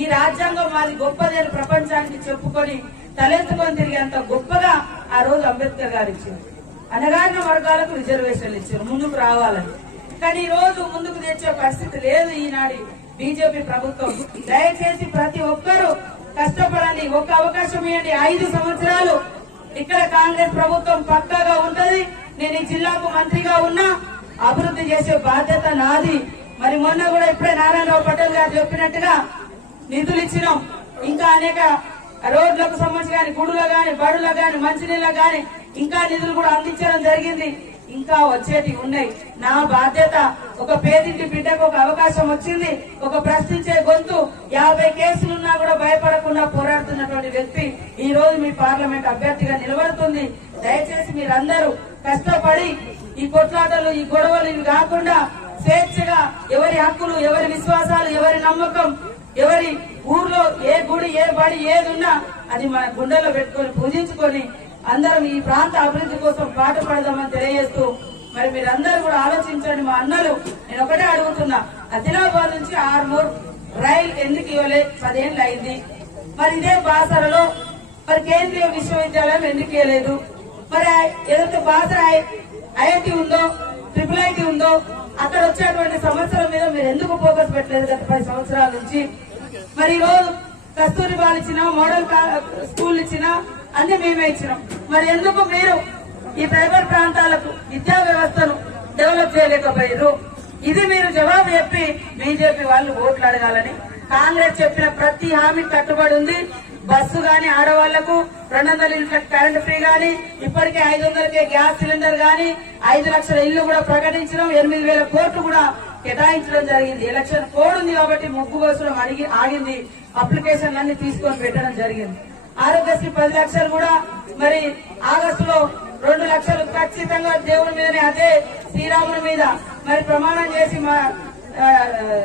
ఈ రాజ్యాంగం మాది గొప్పదని ప్రపంచానికి చెప్పుకొని తలెత్తుకొని తిరిగేంత గొప్పగా ఆ రోజు అంబేద్కర్ గారు ఇచ్చింది. అణగారిన వర్గాలకు రిజర్వేషన్లు ఇచ్చారు ముందుకు రావాలని. కానీ ఈ రోజు ముందుకు తెచ్చే పరిస్థితి లేదు ఈనాడు బీజేపీ ప్రభుత్వం. దయచేసి ప్రతి ఒక్కరూ కష్టపడండి, ఒక్క అవకాశం ఇవ్వండి. 5 సంవత్సరాలు ఇక్కడ కాంగ్రెస్ ప్రభుత్వం పక్కాగా ఉంటది. నేను ఈ జిల్లాకు మంత్రిగా ఉన్నా, అభివృద్ధి చేసే బాధ్యత నాది. మరి మొన్న కూడా ఇప్పుడే నారాయణరావు పటేల్ గారు చెప్పినట్టుగా నిధులు ఇచ్చినాం. ఇంకా అనేక రోడ్లకు సంబంధించి గాని, గుడులకు గాని, బడులకు గాని, మంచినీళ్ళకు గాని ఇంకా నిధులు కూడా అందించడం జరిగింది. ఇంకా వచ్చేటి ఉన్నాయి. నా బాధ్యత ఒక పేదింటి బిడ్డకు ఒక అవకాశం వచ్చింది, ఒక ప్రశ్నించే గొంతు, 50 కేసులున్నా కూడా భయపడకుండా పోరాడుతున్నటువంటి వ్యక్తి ఈ రోజు మీ పార్లమెంట్ అభ్యర్థిగా నిలబడుతుంది. దయచేసి మీరందరూ కష్టపడి ఈ కొట్లాటలు, ఈ గొడవలు ఇవి కాకుండా స్వేచ్ఛగా ఎవరి హక్కులు, ఎవరి విశ్వాసాలు, ఎవరి నమ్మకం, ఎవరి ఊర్లో ఏ గుడి, ఏ బడి, ఏది ఉన్నా అది మన గుండెలో పెట్టుకొని పూజించుకొని అందరం ఈ ప్రాంత అభివృద్ధి కోసం పాటుపడదామని తెలియజేస్తూ మరి మీరందరూ కూడా ఆలోచించండి. మా అన్నలు నేను ఒకటే అడుగుతున్నా, ఆదిలాబాద్ నుంచి ఆర్మూర్ రైలు ఎందుకు ఇవ్వలే? 10 ఏళ్ళు అయింది. మరి ఇదే బాసరలో మరి కేంద్రీయ విశ్వవిద్యాలయం ఎందుకు ఇవ్వలేదు? మరి ఏదైతే బాసర ఐఐటి ఉందో, IIIT ఉందో అక్కడ వచ్చేటువంటి సమస్యల మీద మీరు ఎందుకు ఫోకస్ పెట్టలేదు గత 10 సంవత్సరాల నుంచి? మరి ఈ రోజు కస్తూరిబాలు ఇచ్చినా, మోడల్ స్కూల్ ఇచ్చినా అన్ని మేమే ఇచ్చినాం. మరి ఎందుకు మీరు ఈ ట్రైబల్ ప్రాంతాలకు విద్యా వ్యవస్థను డెవలప్ చేయలేకపోయారు? ఇది మీరు జవాబు చెప్పి బీజేపీ వాళ్ళు ఓట్లు అడగాలని. కాంగ్రెస్ చెప్పిన ప్రతి హామీ కట్టుబడి ఉంది. బస్సు గాని, ఆడవాళ్లకు 200 యూనిట్ల కరెంట్ ఫ్రీ గాని, ఇప్పటికే 500కే గ్యాస్ సిలిండర్ గాని, 5 లక్షల ఇల్లు కూడా ప్రకటించడం, 8,000 కోట్లు కూడా కేటాయించడం జరిగింది. ఎలక్షన్ కోడ్ ఉంది కాబట్టి ముగ్గు కోసడం ఆగింది. అప్లికేషన్లు అన్ని తీసుకొని పెట్టడం జరిగింది. ఆరోగ్యశ్రీ 10 లక్షలు కూడా మరి ఆగస్టులో 2 లక్షలు ఖచ్చితంగా దేవుని మీదనే, అదే శ్రీరాముని మీద మరి ప్రమాణం చేసి మా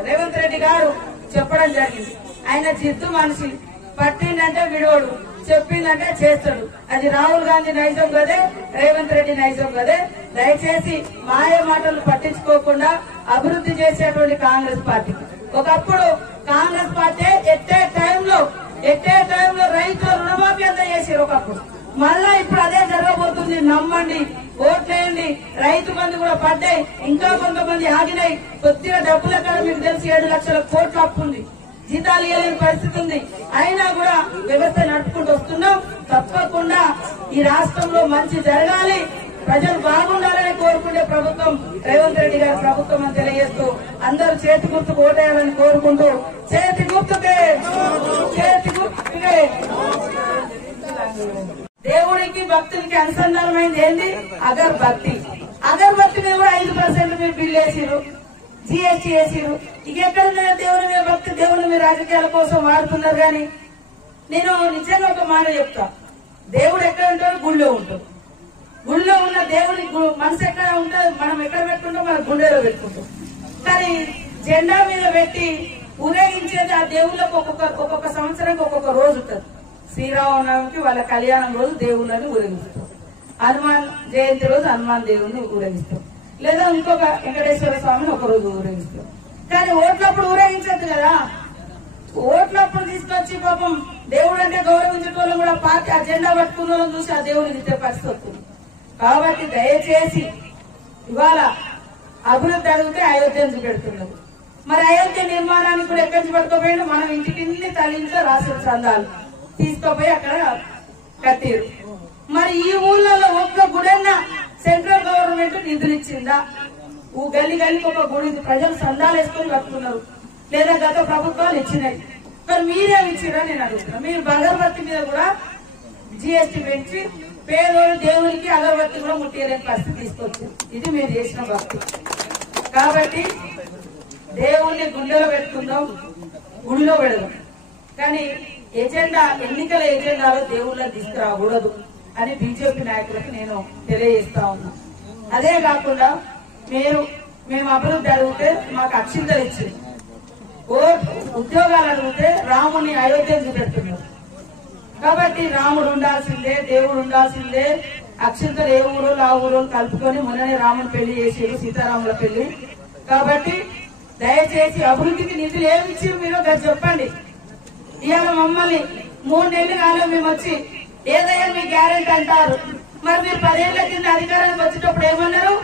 రేవంత్ రెడ్డి గారు చెప్పడం జరిగింది. ఆయన జిద్దు మనిషి, పట్టిందంటే విడోడు, చెప్పిందంటే చేస్తాడు. అది రాహుల్ గాంధీ నైజం కదే, రేవంత్ రెడ్డి నైజం కదే. దయచేసి మాయ మాటలు పట్టించుకోకుండా అభివృద్ధి చేసేటువంటి కాంగ్రెస్ పార్టీ. ఒకప్పుడు కాంగ్రెస్ పార్టీ ఎట్టే టైంలో రైతుల రుణమాఫీ అంతా చేశారు ఒకప్పుడు. మళ్ళా ఇప్పుడు అదే జరగబోతుంది. నమ్మండి, ఓట్లేయండి. రైతు బంధు కూడా పడ్డాయి, ఇంకా కొంతమంది ఆగినాయి. కొద్దిగా డబ్బుల కాడ మీకు తెలిసి 7 లక్షల కోట్ల అప్పు ఉంది, జీతాలు ఇవ్వలేని పరిస్థితి ఉంది. అయినా కూడా వ్యవస్థ నడుపుకుంటూ వస్తున్నాం. తప్పకుండా ఈ రాష్ట్రంలో మంచి జరగాలి, ప్రజలు బాగుండాలని కోరుకునే ప్రభుత్వం రేవంత్ రెడ్డి గారి ప్రభుత్వం అని తెలియజేస్తూ అందరూ చేతి గుర్తుకు ఓటేయాలని కోరుకుంటూ, చేతి గుర్తుకే. దేవుడికి భక్తులకి అనుసంధానమైంది ఏంటి? అగర్బత్తి. అగర్బత్తి మీద కూడా 5% మీరు బిల్లు వేసిరు, జీఎస్టీ వేసిరు. ఇక ఎక్కడున్నా దేవుని మీద భక్తి, దేవుని మీద రాజకీయాల కోసం వాడుతున్నారు. కానీ నేను నిజంగా ఒక మాట చెప్తా, దేవుడు ఎక్కడ ఉంటాడు? గుళ్ళో ఉంటాడు. గుడిలో ఉన్న దేవుడి మనసు ఎక్కడ ఉంటుంది, మనం ఎక్కడ పెట్టుకుంటాం, మన గుండెలో పెట్టుకుంటాం. కానీ జెండా మీద పెట్టి ఊరేగించేది ఆ దేవుళ్ళకు ఒక్కొక్క సంవత్సరానికి ఒక్కొక్క రోజు ఉంటుంది. శ్రీరామనవమికి వాళ్ళ కళ్యాణం రోజు దేవుళ్ళని ఊరేగిస్తాం, హనుమాన్ జయంతి రోజు హనుమాన్ దేవుడిని ఊరేగిస్తాం, లేదా ఇంకొక వెంకటేశ్వర స్వామిని ఒక రోజు ఊరేగిస్తాం. కానీ ఓట్లప్పుడు ఊరేగించద్దు కదా. ఓట్లప్పుడు తీసుకొచ్చి పాపం దేవుడు అంటే గౌరవించడం కూడా పార్టీ ఆ జెండా పట్టుకున్న వాళ్ళని చూసి ఆ దేవుడిని తిట్టే పరిస్థితి వస్తుంది. కాబట్టి దయచేసి ఇవాళ అభివృద్ధి అడిగితే అయోధ్యను చూపెడుతున్నారు. మరి అయోధ్య నిర్మాణానికి కూడా ఎక్కడి నుంచి పట్టుకోపోయాడు, మనం ఇంటికి తల్లింట్లో రాసిన చందాలు తీసుకుపోయి అక్కడ కట్టారు. మరి ఈ ఊళ్ళలో ఒక్క గుడన్నా సెంట్రల్ గవర్నమెంట్ నిధులు ఇచ్చిందా? గల్లి గల్లికి ఒక గుడి ప్రజలు సందాలు వేసుకొని కట్టుకున్నారు, లేదా గత ప్రభుత్వాలు ఇచ్చినాయి. మరి మీరేమి ఇచ్చిరా నేను అడుగుతున్నా. మీరు అగరబత్తి మీద కూడా జీఎస్టీ పెంచి పేదోళ్ళు దేవునికి అగరబత్తి కూడా ముట్టేయలేని పరిస్థితి తీసుకొచ్చింది. ఇది మీరు చేసిన భక్తి. కాబట్టి దేవుణ్ణి గుండెలో పెట్టుకుందాం, గుడిలో పెడదాం. కానీ ఎజెండా ఎన్నికల ఎజెండాలో దేవుళ్ళని తీసుకురాకూడదు అని బీజేపీ నాయకులకు నేను తెలియజేస్తా ఉన్నా. అదే కాకుండా మేము అభివృద్ధి అడిగితే మాకు అక్షింతలు ఇచ్చింది, ఉద్యోగాలు అడిగితే రాముని అయోధ్యను చూపెడుతున్నారు. కాబట్టి రాముడు ఉండాల్సిందే, దేవుడు ఉండాల్సిందే. అక్షింతలు ఏ ఊరో ఆ ఊరో కలుపుకొని మొన్ననే రాముని పెళ్లి చేసేది, సీతారాముల పెళ్లి. కాబట్టి దయచేసి అభివృద్ధికి నిధులు ఏమి ఇచ్చి మీరు ఒకటి చెప్పండి. ఇవాళ మమ్మల్ని 3 నెలలు కాలం మేము వచ్చి ఏదైనా మీ గ్యారెంటీ అంటారు. మరి మీరు 10 ఏళ్ల కింద అధికారానికి వచ్చేటప్పుడు ఏమన్నారు?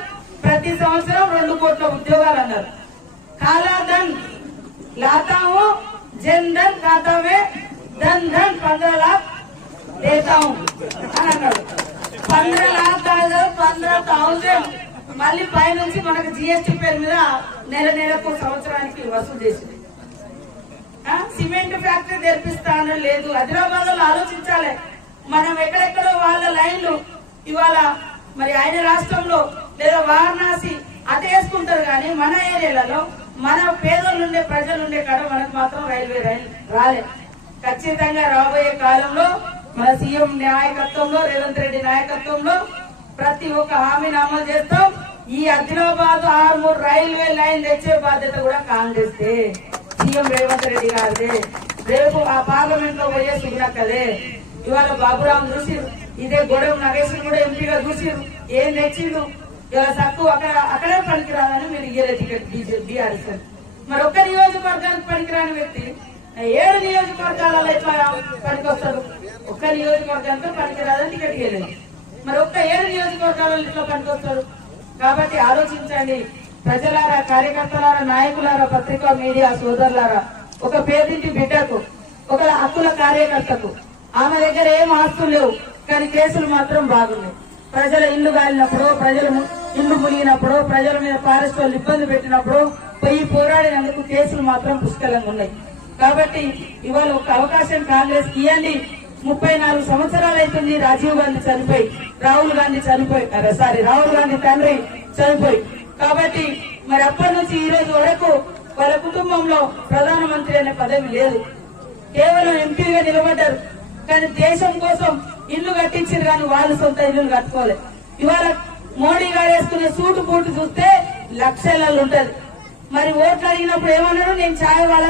ప్రతి సంవత్సరం 2 కోట్ల ఉద్యోగాలు అన్నారు. కాలాధన్ లాతాము జన్ ధన్ ఖాతామే ధన్ ధన్ 15 लाख దేతాము అని అన్నాడు. 15 लाख కాదు 15,000 మళ్ళీ పైనుంచి మనకు జీఎస్టీ పేరు మీద నెలకు సంవత్సరానికి వసూలు చేసింది. సిమెంట్ ఫ్యాక్టరీ తెరిపిస్తానో లేదు. హైదరాబాద్ లో ఆలోచించాలి. మనం ఎక్కడెక్కడో వాళ్ళ లైన్లు ఇవాళ మరి ఆయన రాష్ట్రంలో లేదా వారణాసి అటేసుకుంటారు. కానీ మన ఏరియాలలో మన పేదలుండే ప్రజలుండే కాడ మనకు మాత్రం రైల్వే రాలే. ఖచ్చితంగా రాబోయే కాలంలో మన సీఎం నాయకత్వంలో, రేవంత్ రెడ్డి నాయకత్వంలో ప్రతి ఒక్క హామీని అమలు చేస్తాం. ఈ ఆదిలాబాద్ 6 రైల్వే లైన్ తెచ్చే బాధ్యత కూడా కాంగ్రెస్ దే, సీఎం రేవంత్ రెడ్డి గారిదే. రేపు ఆ పార్లమెంట్ లో పోయే సుగ్నక్కదే. ఇవాళ బాబురావు చూసిరు, ఇదే గొడవ నగేశ్వరు కూడా ఎంపీగా చూసిరు, ఏం తెచ్చిండు. ఇవాళ తక్కువ అక్కడే పనికిరాదని మీరు ఇయ్యలే టికెట్ బీఆర్ఎస్. మరి ఒక్క నియోజకవర్గానికి పనికిరాని వ్యక్తి 7 నియోజకవర్గాలలో ఎట్లా పనికొస్తాడు? ఒక్క నియోజకవర్గానికి పనికిరాదని టికెట్ ఇయ్యలేదు. మరి ఒక్క 7 నియోజకవర్గాలలో ఎట్లా పనికొస్తాడు? కాబట్టి ఆలోచించండి ప్రజలారా, కార్యకర్తలారా, నాయకులారా, పత్రికా మీడియా సోదరులారా. ఒక పేదింటి బిడ్డకు, ఒక హక్కుల కార్యకర్తకు ఆమె దగ్గర ఏం ఆస్తులు లేవు, కానీ కేసులు మాత్రం బాగున్నాయి. ప్రజల ఇల్లు కాలినప్పుడు, ప్రజల ఇల్లు మునిగినప్పుడు, ప్రజల మీద ఫారెస్ట్ వాళ్ళు ఇబ్బంది పెట్టినప్పుడు పోయి పోరాడినందుకు కేసులు మాత్రం పుష్కలంగా ఉన్నాయి. కాబట్టి ఇవాళ ఒక అవకాశం కాంగ్రెస్ ఇవ్వండి. 34 సంవత్సరాలు అవుతుంది రాజీవ్ గాంధీ చనిపోయి, రాహుల్ గాంధీ తండ్రి చనిపోయి. కాబట్టి మరి అప్పటి నుంచి ఈ రోజు వరకు వాళ్ళ కుటుంబంలో ప్రధానమంత్రి అనే పదవి లేదు. కేవలం ఎంపీగా నిలబడ్డారు. కానీ దేశం కోసం ఇల్లు కట్టించారు, కానీ వాళ్ళు సొంత ఇల్లు కట్టుకోలేదు. ఇవాళ మోడీ గారు వేసుకునే సూటు బూటు చూస్తే లక్షలలో ఉంటది. మరి ఓట్లు అడిగినప్పుడు ఏమన్నాడు? నేను ఛాయ్ వాలా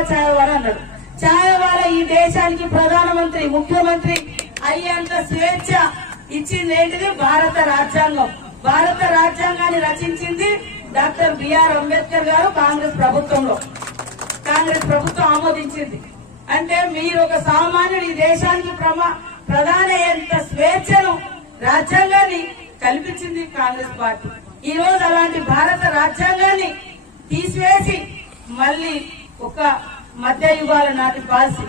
అన్నాడు. ఛాయ్ వాలా ఈ దేశానికి ప్రధానమంత్రి, ముఖ్యమంత్రి అయ్యేంత స్వేచ్ఛ ఇచ్చింది ఏంటిది? భారత రాజ్యాంగం. భారత రాజ్యాంగాన్ని రచించింది డాక్టర్ బిఆర్ అంబేద్కర్ గారు కాంగ్రెస్ ప్రభుత్వంలో. కాంగ్రెస్ ప్రభుత్వం ఆమోదించింది. అంటే మీరు ఒక సామాన్యుడు ఈ దేశానికి ప్రధాని ఎంత స్వేచ్ఛను, రాజ్యాంగాన్ని కల్పించింది కాంగ్రెస్ పార్టీ. ఈ రోజు అలాంటి భారత రాజ్యాంగాన్ని తీసివేసి మళ్లీ ఒక మధ్య యుగాల నాటి పాలసీ,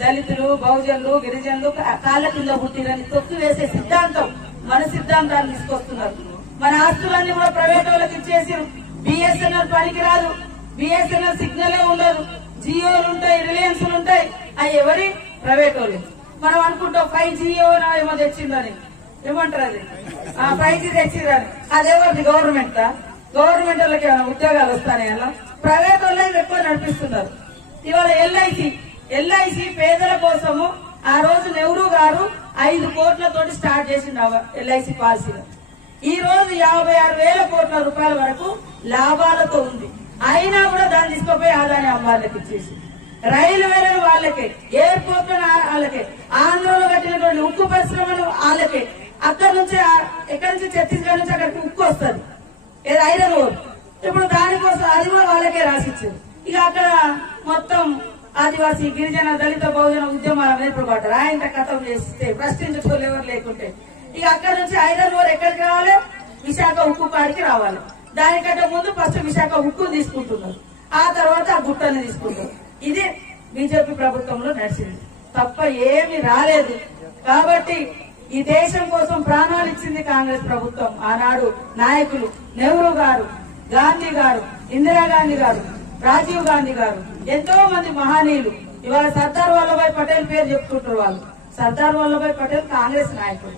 దళితులు, బహుజనులు, గిరిజనులు కాళ్ల కింద పుట్టినని తొక్కి వేసే సిద్ధాంతం, మన సిద్ధాంతాన్ని తీసుకొస్తున్నారు. మన ఆస్తులన్నీ కూడా ప్రైవేట్ వాళ్ళకి ఇచ్చేసారు. బిఎస్ఎన్ఎల్ పనికిరాదు, బిఎస్ఎన్ఎల్ సిగ్నలే ఉండదు, జియోలు ఉంటాయి, రిలయన్స్లు ఉంటాయి, అవి ఎవరి? ప్రైవేట్ వాళ్ళు. మనం అనుకుంటాం 5G ఏమో తెచ్చిందని. ఏమంటారు అది? 5G తెచ్చిందని. అదేవరిది? గవర్నమెంట్. గవర్నమెంట్ వాళ్ళకి ఏమైనా ఉద్యోగాలు వస్తాయి అలా? ప్రైవేట్ వాళ్ళని ఎక్కువ నడిపిస్తున్నారు. ఇవాళ ఎల్ఐసి పేదల కోసము ఆ రోజు నెహ్రూ గారు 5 కోట్లతోటి స్టార్ట్ చేసిండు ఎల్ఐసి పాలసీలో. ఈ రోజు 56,000 కోట్ల రూపాయల వరకు లాభాలతో ఉంది. అయినా కూడా దాన్ని తీసుకుపోయి ఆదాని అమ్మాళ్ళకి ఇచ్చేసి, రైల్వేలను వాళ్ళకే, ఎయిర్పోర్ట్ వాళ్ళకే, ఆంధ్రలో కట్టినటువంటి ఉక్కు పరిశ్రమలు వాళ్ళకే. అక్కడి నుంచి ఎక్కడి నుంచి ఛత్తీస్గఢ్ నుంచి అక్కడికి ఉక్కు వస్తుంది, ఏదో ఐరన్ ఓర్. ఇప్పుడు దానికోసం అది కూడా వాళ్ళకే రాసిచ్చారు. ఇక అక్కడ మొత్తం ఆదివాసీ, గిరిజన, దళిత, బహుజన ఉద్యమాల మీద ఇప్పుడు పడ్డారు. ఆయన కథం చేస్తే ప్రశ్నించుకోలు ఎవరు లేకుంటే ఇక అక్కడ నుంచి ఐరన్ ఓర్ ఎక్కడికి రావాలి, విశాఖ ఉక్కు కాడికి రావాలి. దానికంటే ముందు ఫస్ట్ విశాఖ ఉక్కును తీసుకుంటున్నారు, ఆ తర్వాత ఆ గుట్టని తీసుకుంటారు. ఇది బీజేపీ ప్రభుత్వంలో నడిచింది తప్ప ఏమి రాలేదు. కాబట్టి ఈ దేశం కోసం ప్రాణాలు ఇచ్చింది కాంగ్రెస్ ప్రభుత్వం. ఆనాడు నాయకులు నెహ్రూ గారు, గాంధీ గారు, ఇందిరాగాంధీ గారు, రాజీవ్ గాంధీ గారు, ఎంతో మంది మహనీయులు. ఇవాళ సర్దార్ వల్లభాయ్ పటేల్ పేరు చెప్పుకుంటారు వాళ్ళు. సర్దార్ వల్లభాయ్ పటేల్ కాంగ్రెస్ నాయకుడు.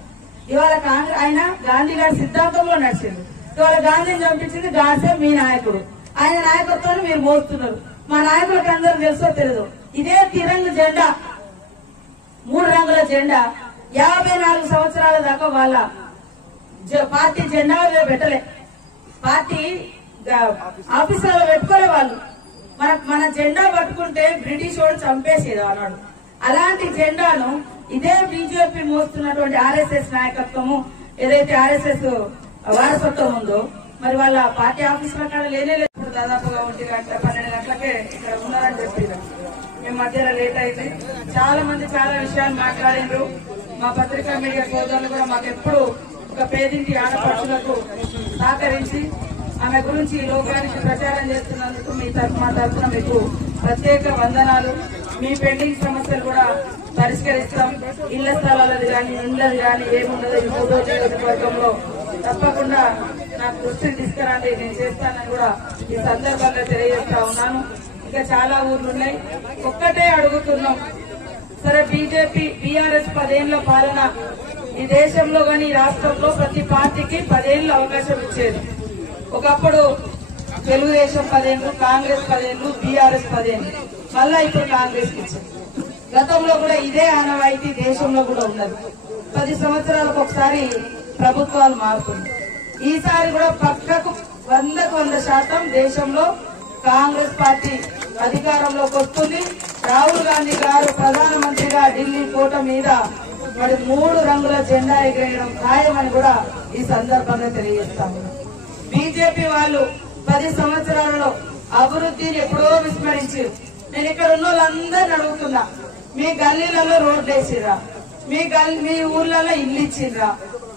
ఇవాళ ఆయన గాంధీ గారి సిద్ధాంతంలో నడిచింది. ఇవాళ గాంధీని చంపించింది గాడ్సే మీ నాయకుడు. ఆయన నాయకత్వాన్ని మీరు మోస్తున్నారు. మా నాయకులకు అందరూ తెలుసో తెలియదు, ఇదే తిరంగ జెండా, 3 రంగుల జెండా 54 సంవత్సరాల దాకా వాళ్ళ పార్టీ జెండా పెట్టలే, పార్టీ ఆఫీసులలో పెట్టుకోలే వాళ్ళు. మన జెండా పట్టుకుంటే బ్రిటిష్ వాడు చంపేసేది అన్నాడు. అలాంటి జెండాను ఇదే బీజేపీ మోస్తున్నటువంటి ఆర్ఎస్ఎస్ నాయకత్వము, ఏదైతే ఆర్ఎస్ఎస్ వారసత్వం ఉందో, మరి వాళ్ళ పార్టీ ఆఫీసుల కాడ లేనేలేదు. ఇప్పుడు దాదాపుగా 1 గంట 12 గంటలకే ఇక్కడ ఉన్నారని చెప్పారు. మేము మధ్యలో లేట్ అయింది. చాలా మంది చాలా విషయాలు మాట్లాడిండ్రు. మా పత్రికా మీడియా సోదరులు కూడా మాకు ఎప్పుడు ఒక పేదింటి ఆడపడుచులకు సహకరించి ఆమె గురించి ఈ లోకానికి ప్రచారం చేస్తున్నందుకు మా తరఫున మీకు ప్రత్యేక వందనాలు. మీ పెండింగ్ సమస్యలు కూడా పరిష్కరిస్తాం. ఇళ్ల స్థలాలది కానీ, ఇండ్లది కానీ ఏమున్నదో ఈ 3వ నియోజకవర్గంలో తప్పకుండా నాకు దృష్టిని తీసుకురండి, నేను చేస్తానని కూడా ఈ సందర్భంగా తెలియజేస్తా ఉన్నాను. ఇంకా చాలా ఊర్లు ఉన్నాయి. ఒక్కటే అడుగుతున్నాం, సరే బీజేపీ బీఆర్ఎస్ 10 ఏళ్ల పాలన ఈ దేశంలో గాని ఈ రాష్ట్రంలో ప్రతి పార్టీకి 10 ఏళ్ల అవకాశం ఇచ్చేది. ఒకప్పుడు తెలుగుదేశం 10 ఏళ్లు, కాంగ్రెస్ 10 ఏళ్లు, బీఆర్ఎస్ 10 ఏళ్లు, మళ్ళా ఇప్పుడు కాంగ్రెస్ ఇచ్చింది. గతంలో కూడా ఇదే ఆనవాయితీ దేశంలో కూడా ఉన్నది. 10 సంవత్సరాలకు ఒకసారి ప్రభుత్వాలు మారుతుంది. ఈసారి కూడా పక్కకు 100% దేశంలో కాంగ్రెస్ పార్టీ అధికారంలోకి వస్తుంది. రాహుల్ గాంధీ గారు ప్రధానమంత్రిగా ఢిల్లీ కోట మీద మరి 3 రంగుల జెండా ఎగరేయడం ఖాయమని కూడా ఈ సందర్భంగా తెలియజేస్తాము. బీజేపీ వాళ్ళు 10 సంవత్సరాలలో అభివృద్ధిని ఎప్పుడో విస్మరించారు. నేను ఇక్కడ ఉన్న వాళ్ళందరినీ అడుగుతున్నా, మీ గల్లీలలో రోడ్లు వేసిర్రా, మీ ఊర్లలో ఇల్లు ఇచ్చిండ్రా,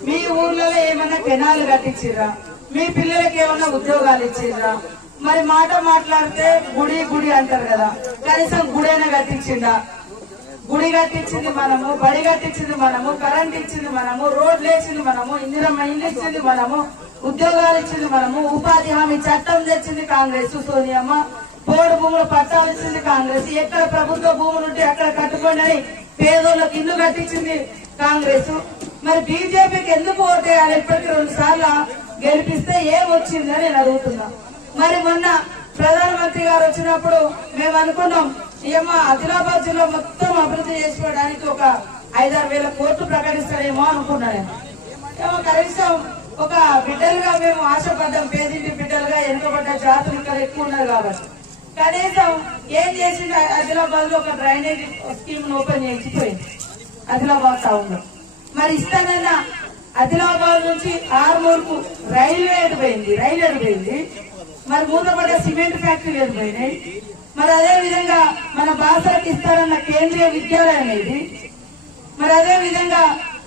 మీ ఊర్లలో ఏమన్నా కెనాలు కట్టించిర్రా, మీ పిల్లలకి ఏమన్నా ఉద్యోగాలు ఇచ్చిండ్రా? మరి మాట మాట్లాడితే గుడి గుడి అంటారు కదా, కనీసం గుడైనా కట్టించిందా? గుడి కట్టించింది మనము, బడి కట్టించింది మనము, కరెంట్ ఇచ్చింది మనము, రోడ్లు వేసింది మనము, ఇందిరమ్మ ఇల్లు ఇచ్చింది మనము, ఉద్యోగాలు ఇచ్చింది మనము, ఉపాధి హామీ చట్టం తెచ్చింది కాంగ్రెస్ సోనియమ్మ, పోడు భూముల పట్టాలు ఇచ్చింది కాంగ్రెస్, ఎక్కడ ప్రభుత్వ భూములు ఉంటే అక్కడ కట్టుకోండి అని పేదోళ్ళకి ఇల్లు కట్టించింది కాంగ్రెస్. మరి బీజేపీకి ఎందుకు ఓటేయాలి? ఇప్పటికి 2 సార్లు గెలిపిస్తే ఏమొచ్చిందని నేను అడుగుతున్నా. మరి మొన్న ప్రధానమంత్రి గారు వచ్చినప్పుడు మేము అనుకున్నాం, ఏమో ఆదిలాబాద్ జిల్లా మొత్తం అభివృద్ధి చేసుకోవడానికి ఒక 5-6 వేల కోట్లు ప్రకటిస్తారేమో అనుకున్నా నేను. ఏమో కనీసం ఒక బిడ్డలుగా మేము ఆశపడ్డాం, పేదింటి బిడ్డలుగా వెనుకబడ్డ జాతులు ఇక్కడ ఎక్కువ ఉన్నారు కాబట్టి. కనీసం ఏం చేసింది? ఆదిలాబాద్ లో ఒక డ్రైనేజ్ స్కీమ్ ఓపెన్ చేయించిపోయింది ఆదిలాబాద్ టౌన్ లో. మరి ఇస్తానన్నా ఆదిలాబాద్ నుంచి ఆర్మూర్కు రైల్వే పోయింది. మరి మూతపడ్డ సిమెంట్ ఫ్యాక్టరీ పోయినాయి. మరి అదే విధంగా మన బాసరకు ఇస్తారన్న కేంద్రీయ విద్యాలయం ఇది. మరి అదే విధంగా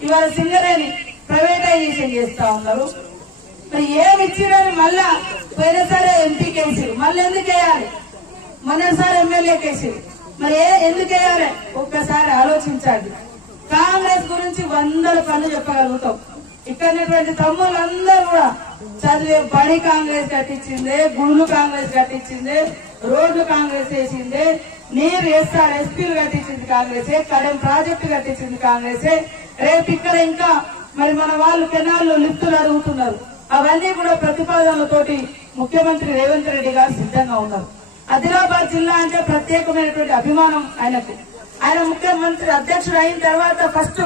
ఇవాళ సింగరేణి ప్రైవేటైజేషన్ చేస్తా ఉన్నారు. మరి ఏమి ఇచ్చిరని మళ్ళా పోయినసారి ఎంపీ కేసీలు, మళ్ళీ ఎందుకు వేయాలి? మొన్నసారి ఎమ్మెల్యే కేసీలు, మరి ఎందుకు వేయాలి? ఒక్కసారి ఆలోచించండి. కాంగ్రెస్ గురించి 100 పనులు చెప్పగలుగుతాం. ఇక్కడ తమ్ముళ్ళందరూ కూడా చదివే బడి కాంగ్రెస్ కట్టించిందే, గుళ్ళు కాంగ్రెస్ కట్టించిందే, రోడ్లు కాంగ్రెస్ వేసిందే, నీరు వేస్తారు ఎస్పీలు కట్టించింది కాంగ్రెసే, కడెం ప్రాజెక్టు కట్టించింది కాంగ్రెసే. రేపు ఇక్కడ ఇంకా మరి మన వాళ్ళు కెనాల్లో లిఫ్టులు అడుగుతున్నారు. అవన్నీ కూడా ప్రతిపాదనలతోటి ముఖ్యమంత్రి రేవంత్ రెడ్డి గారు సిద్ధంగా ఉన్నారు. ఆదిలాబాద్ జిల్లా అంటే ప్రత్యేకమైనటువంటి అభిమానం ఆయనకు. ఆయన ముఖ్యమంత్రి అధ్యక్షుడు అయిన తర్వాత ఫస్ట్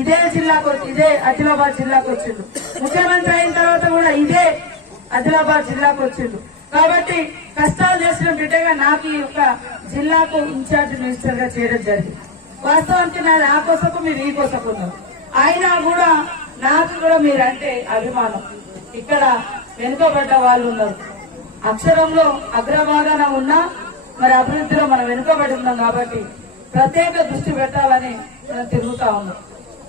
ఇదే జిల్లాకు ఇదే ఆదిలాబాద్ జిల్లాకు వచ్చిండు. ముఖ్యమంత్రి అయిన తర్వాత కూడా ఇదే ఆదిలాబాద్ జిల్లాకు వచ్చిండు. కాబట్టి కష్టాలు చేసిన బిడ్డగా నాకు ఈ యొక్క జిల్లాకు ఇన్ఛార్జ్ మినిస్టర్ గా చేయడం జరిగింది. వాస్తవానికి నాది ఆ కోసకు మీరు ఈ కోసకు ఉన్నారు. అయినా కూడా నాకు కూడా మీరంటే అభిమానం. ఇక్కడ వెనుకబడ్డ వాళ్ళు ఉన్నారు, అక్షరంలో అగ్రభాగాన ఉన్నా మరి అభివృద్ధిలో మనం వెనుకబడి ఉన్నాం కాబట్టి ప్రత్యేక దృష్టి పెట్టాలని మనం తిరుగుతా ఉన్నాం.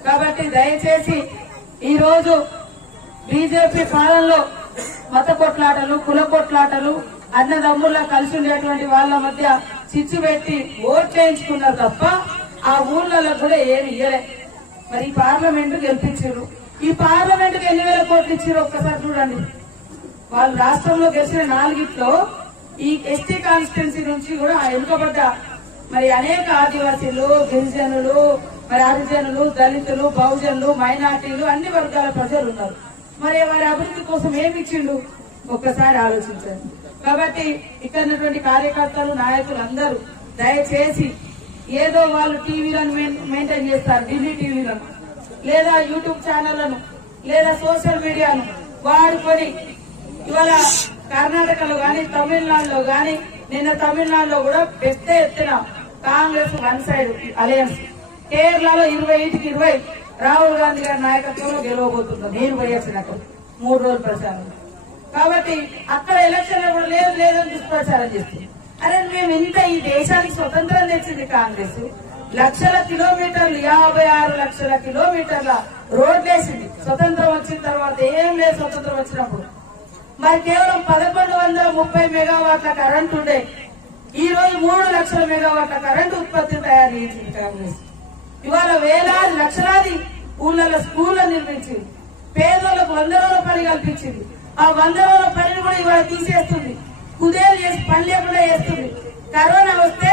కాబట్టి దయచేసి ఈ రోజు బీజేపీ పాలనలో మత కొట్లాటలు, కుల కొట్లాటలు, అన్నదమ్ముల్లా కలిసి ఉండేటువంటి వాళ్ళ మధ్య చిచ్చు పెట్టి ఓట్ చేయించుకున్నారు తప్ప ఆ ఊళ్ళలో కూడా ఏమి ఇయ్యలే. మరి ఈ పార్లమెంట్ గెలిపించారు. ఈ పార్లమెంట్ కి 8,000 కోట్లు ఇచ్చారు. ఒక్కసారి చూడండి. వాళ్ళు రాష్ట్రంలో గెలిచిన 4 ఈ ఎస్టీ కాన్స్టిట్యున్సీ నుంచి కూడా వెనుకబడ్డ మరి అనేక ఆదివాసీలు, గిరిజనులు, మరి హరిజనులు, దళితులు, బహుజనులు, మైనార్టీలు అన్ని వర్గాల ప్రజలు ఉన్నారు. మరి వారి అభివృద్ధి కోసం ఏమి ఇచ్చిండు ఒక్కసారి ఆలోచించండి. కాబట్టి ఇక్కడ ఉన్నటువంటి కార్యకర్తలు, నాయకులు అందరూ దయచేసి ఏదో వాళ్ళు టీవీలను మెయింటైన్ చేస్తారు, ఢిల్లీ టీవీలను లేదా యూట్యూబ్ ఛానళ్లను లేదా సోషల్ మీడియాను వాడుకొని ఇవాళ కర్ణాటకలో గాని తమిళనాడులో గాని నిన్న తమిళనాడులో కూడా పెద్ద ఎత్తున కాంగ్రెస్ వన్ సైడ్ అలయన్స్, కేరళలో 20-20 రాహుల్ గాంధీ గారి నాయకత్వంలో గెలవబోతున్నారు. నేను పోయేసినట్టు 3 రోజులు ప్రచారం. కాబట్టి అక్కడ ఎలక్షన్ కూడా లేదు లేదని దుష్ప్రచారం చేస్తుంది. అరే మేము ఇంత ఈ దేశానికి స్వతంత్రం తెచ్చింది కాంగ్రెస్, లక్షల కిలోమీటర్లు 56 లక్షల కిలోమీటర్ల రోడ్లేసింది. స్వతంత్రం వచ్చిన తర్వాత ఏం లేదు. స్వతంత్రం వచ్చినప్పుడు మరి కేవలం 1130 మెగావాట్ల కరెంట్ ఉండే ఈ రోజు 3 లక్షల మెగావాట్ల కరెంటు ఉత్పత్తి తయారు చేసింది కాంగ్రెస్. ఇవాళ వేలాది లక్షలాది ఊళ్ళలో స్కూళ్లు నిర్మించింది. పేదలకు 100 రోజుల పని కల్పించింది. ఆ 100 రోజుల పనిని కూడా ఇవాళ తీసేస్తుంది. కుదేలు చేసి పని లేకుండా చేస్తుంది. కరోనా వస్తే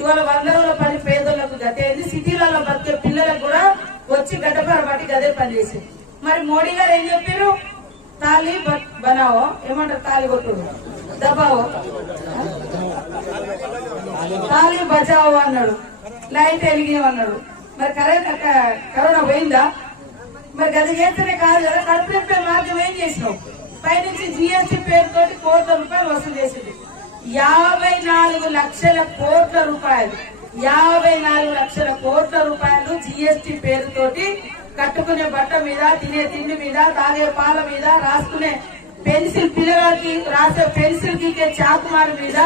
ఇవాళ 100 రోజుల పని పేదలకు గతేది. సిటీలలో బతికే పిల్లలకు కూడా వచ్చి గడ్డపార బట్టి గదే పని చేసింది. మరి మోడీ గారు ఏం చెప్పారు? తాళి బనావో, ఏమంటారు, తాళి కొట్టుడు, దబావో, తాళి బచావో అన్నాడు, లైట్ వెలిగినవన్నాడు. మరి కరోనా పోయిందా? మరి గది చేస్తేనే కాదు కదా. కడుపు నింపే మార్గం ఏం చేసినావు? పైనుంచి జీఎస్టీ పేరుతోటి కోట్ల రూపాయలు వసూలు చేసింది. 54 లక్షల కోట్ల రూపాయలు, 54 లక్షల కోట్ల రూపాయలు జీఎస్టీ పేరుతోటి కట్టుకునే బట్ట మీద, తినే తిండి మీద, తాగే పాల మీద, రాసుకునే పెన్సిల్, పిల్లలకి రాసే పెన్సిల్ గీకే చాకుమారు మీద,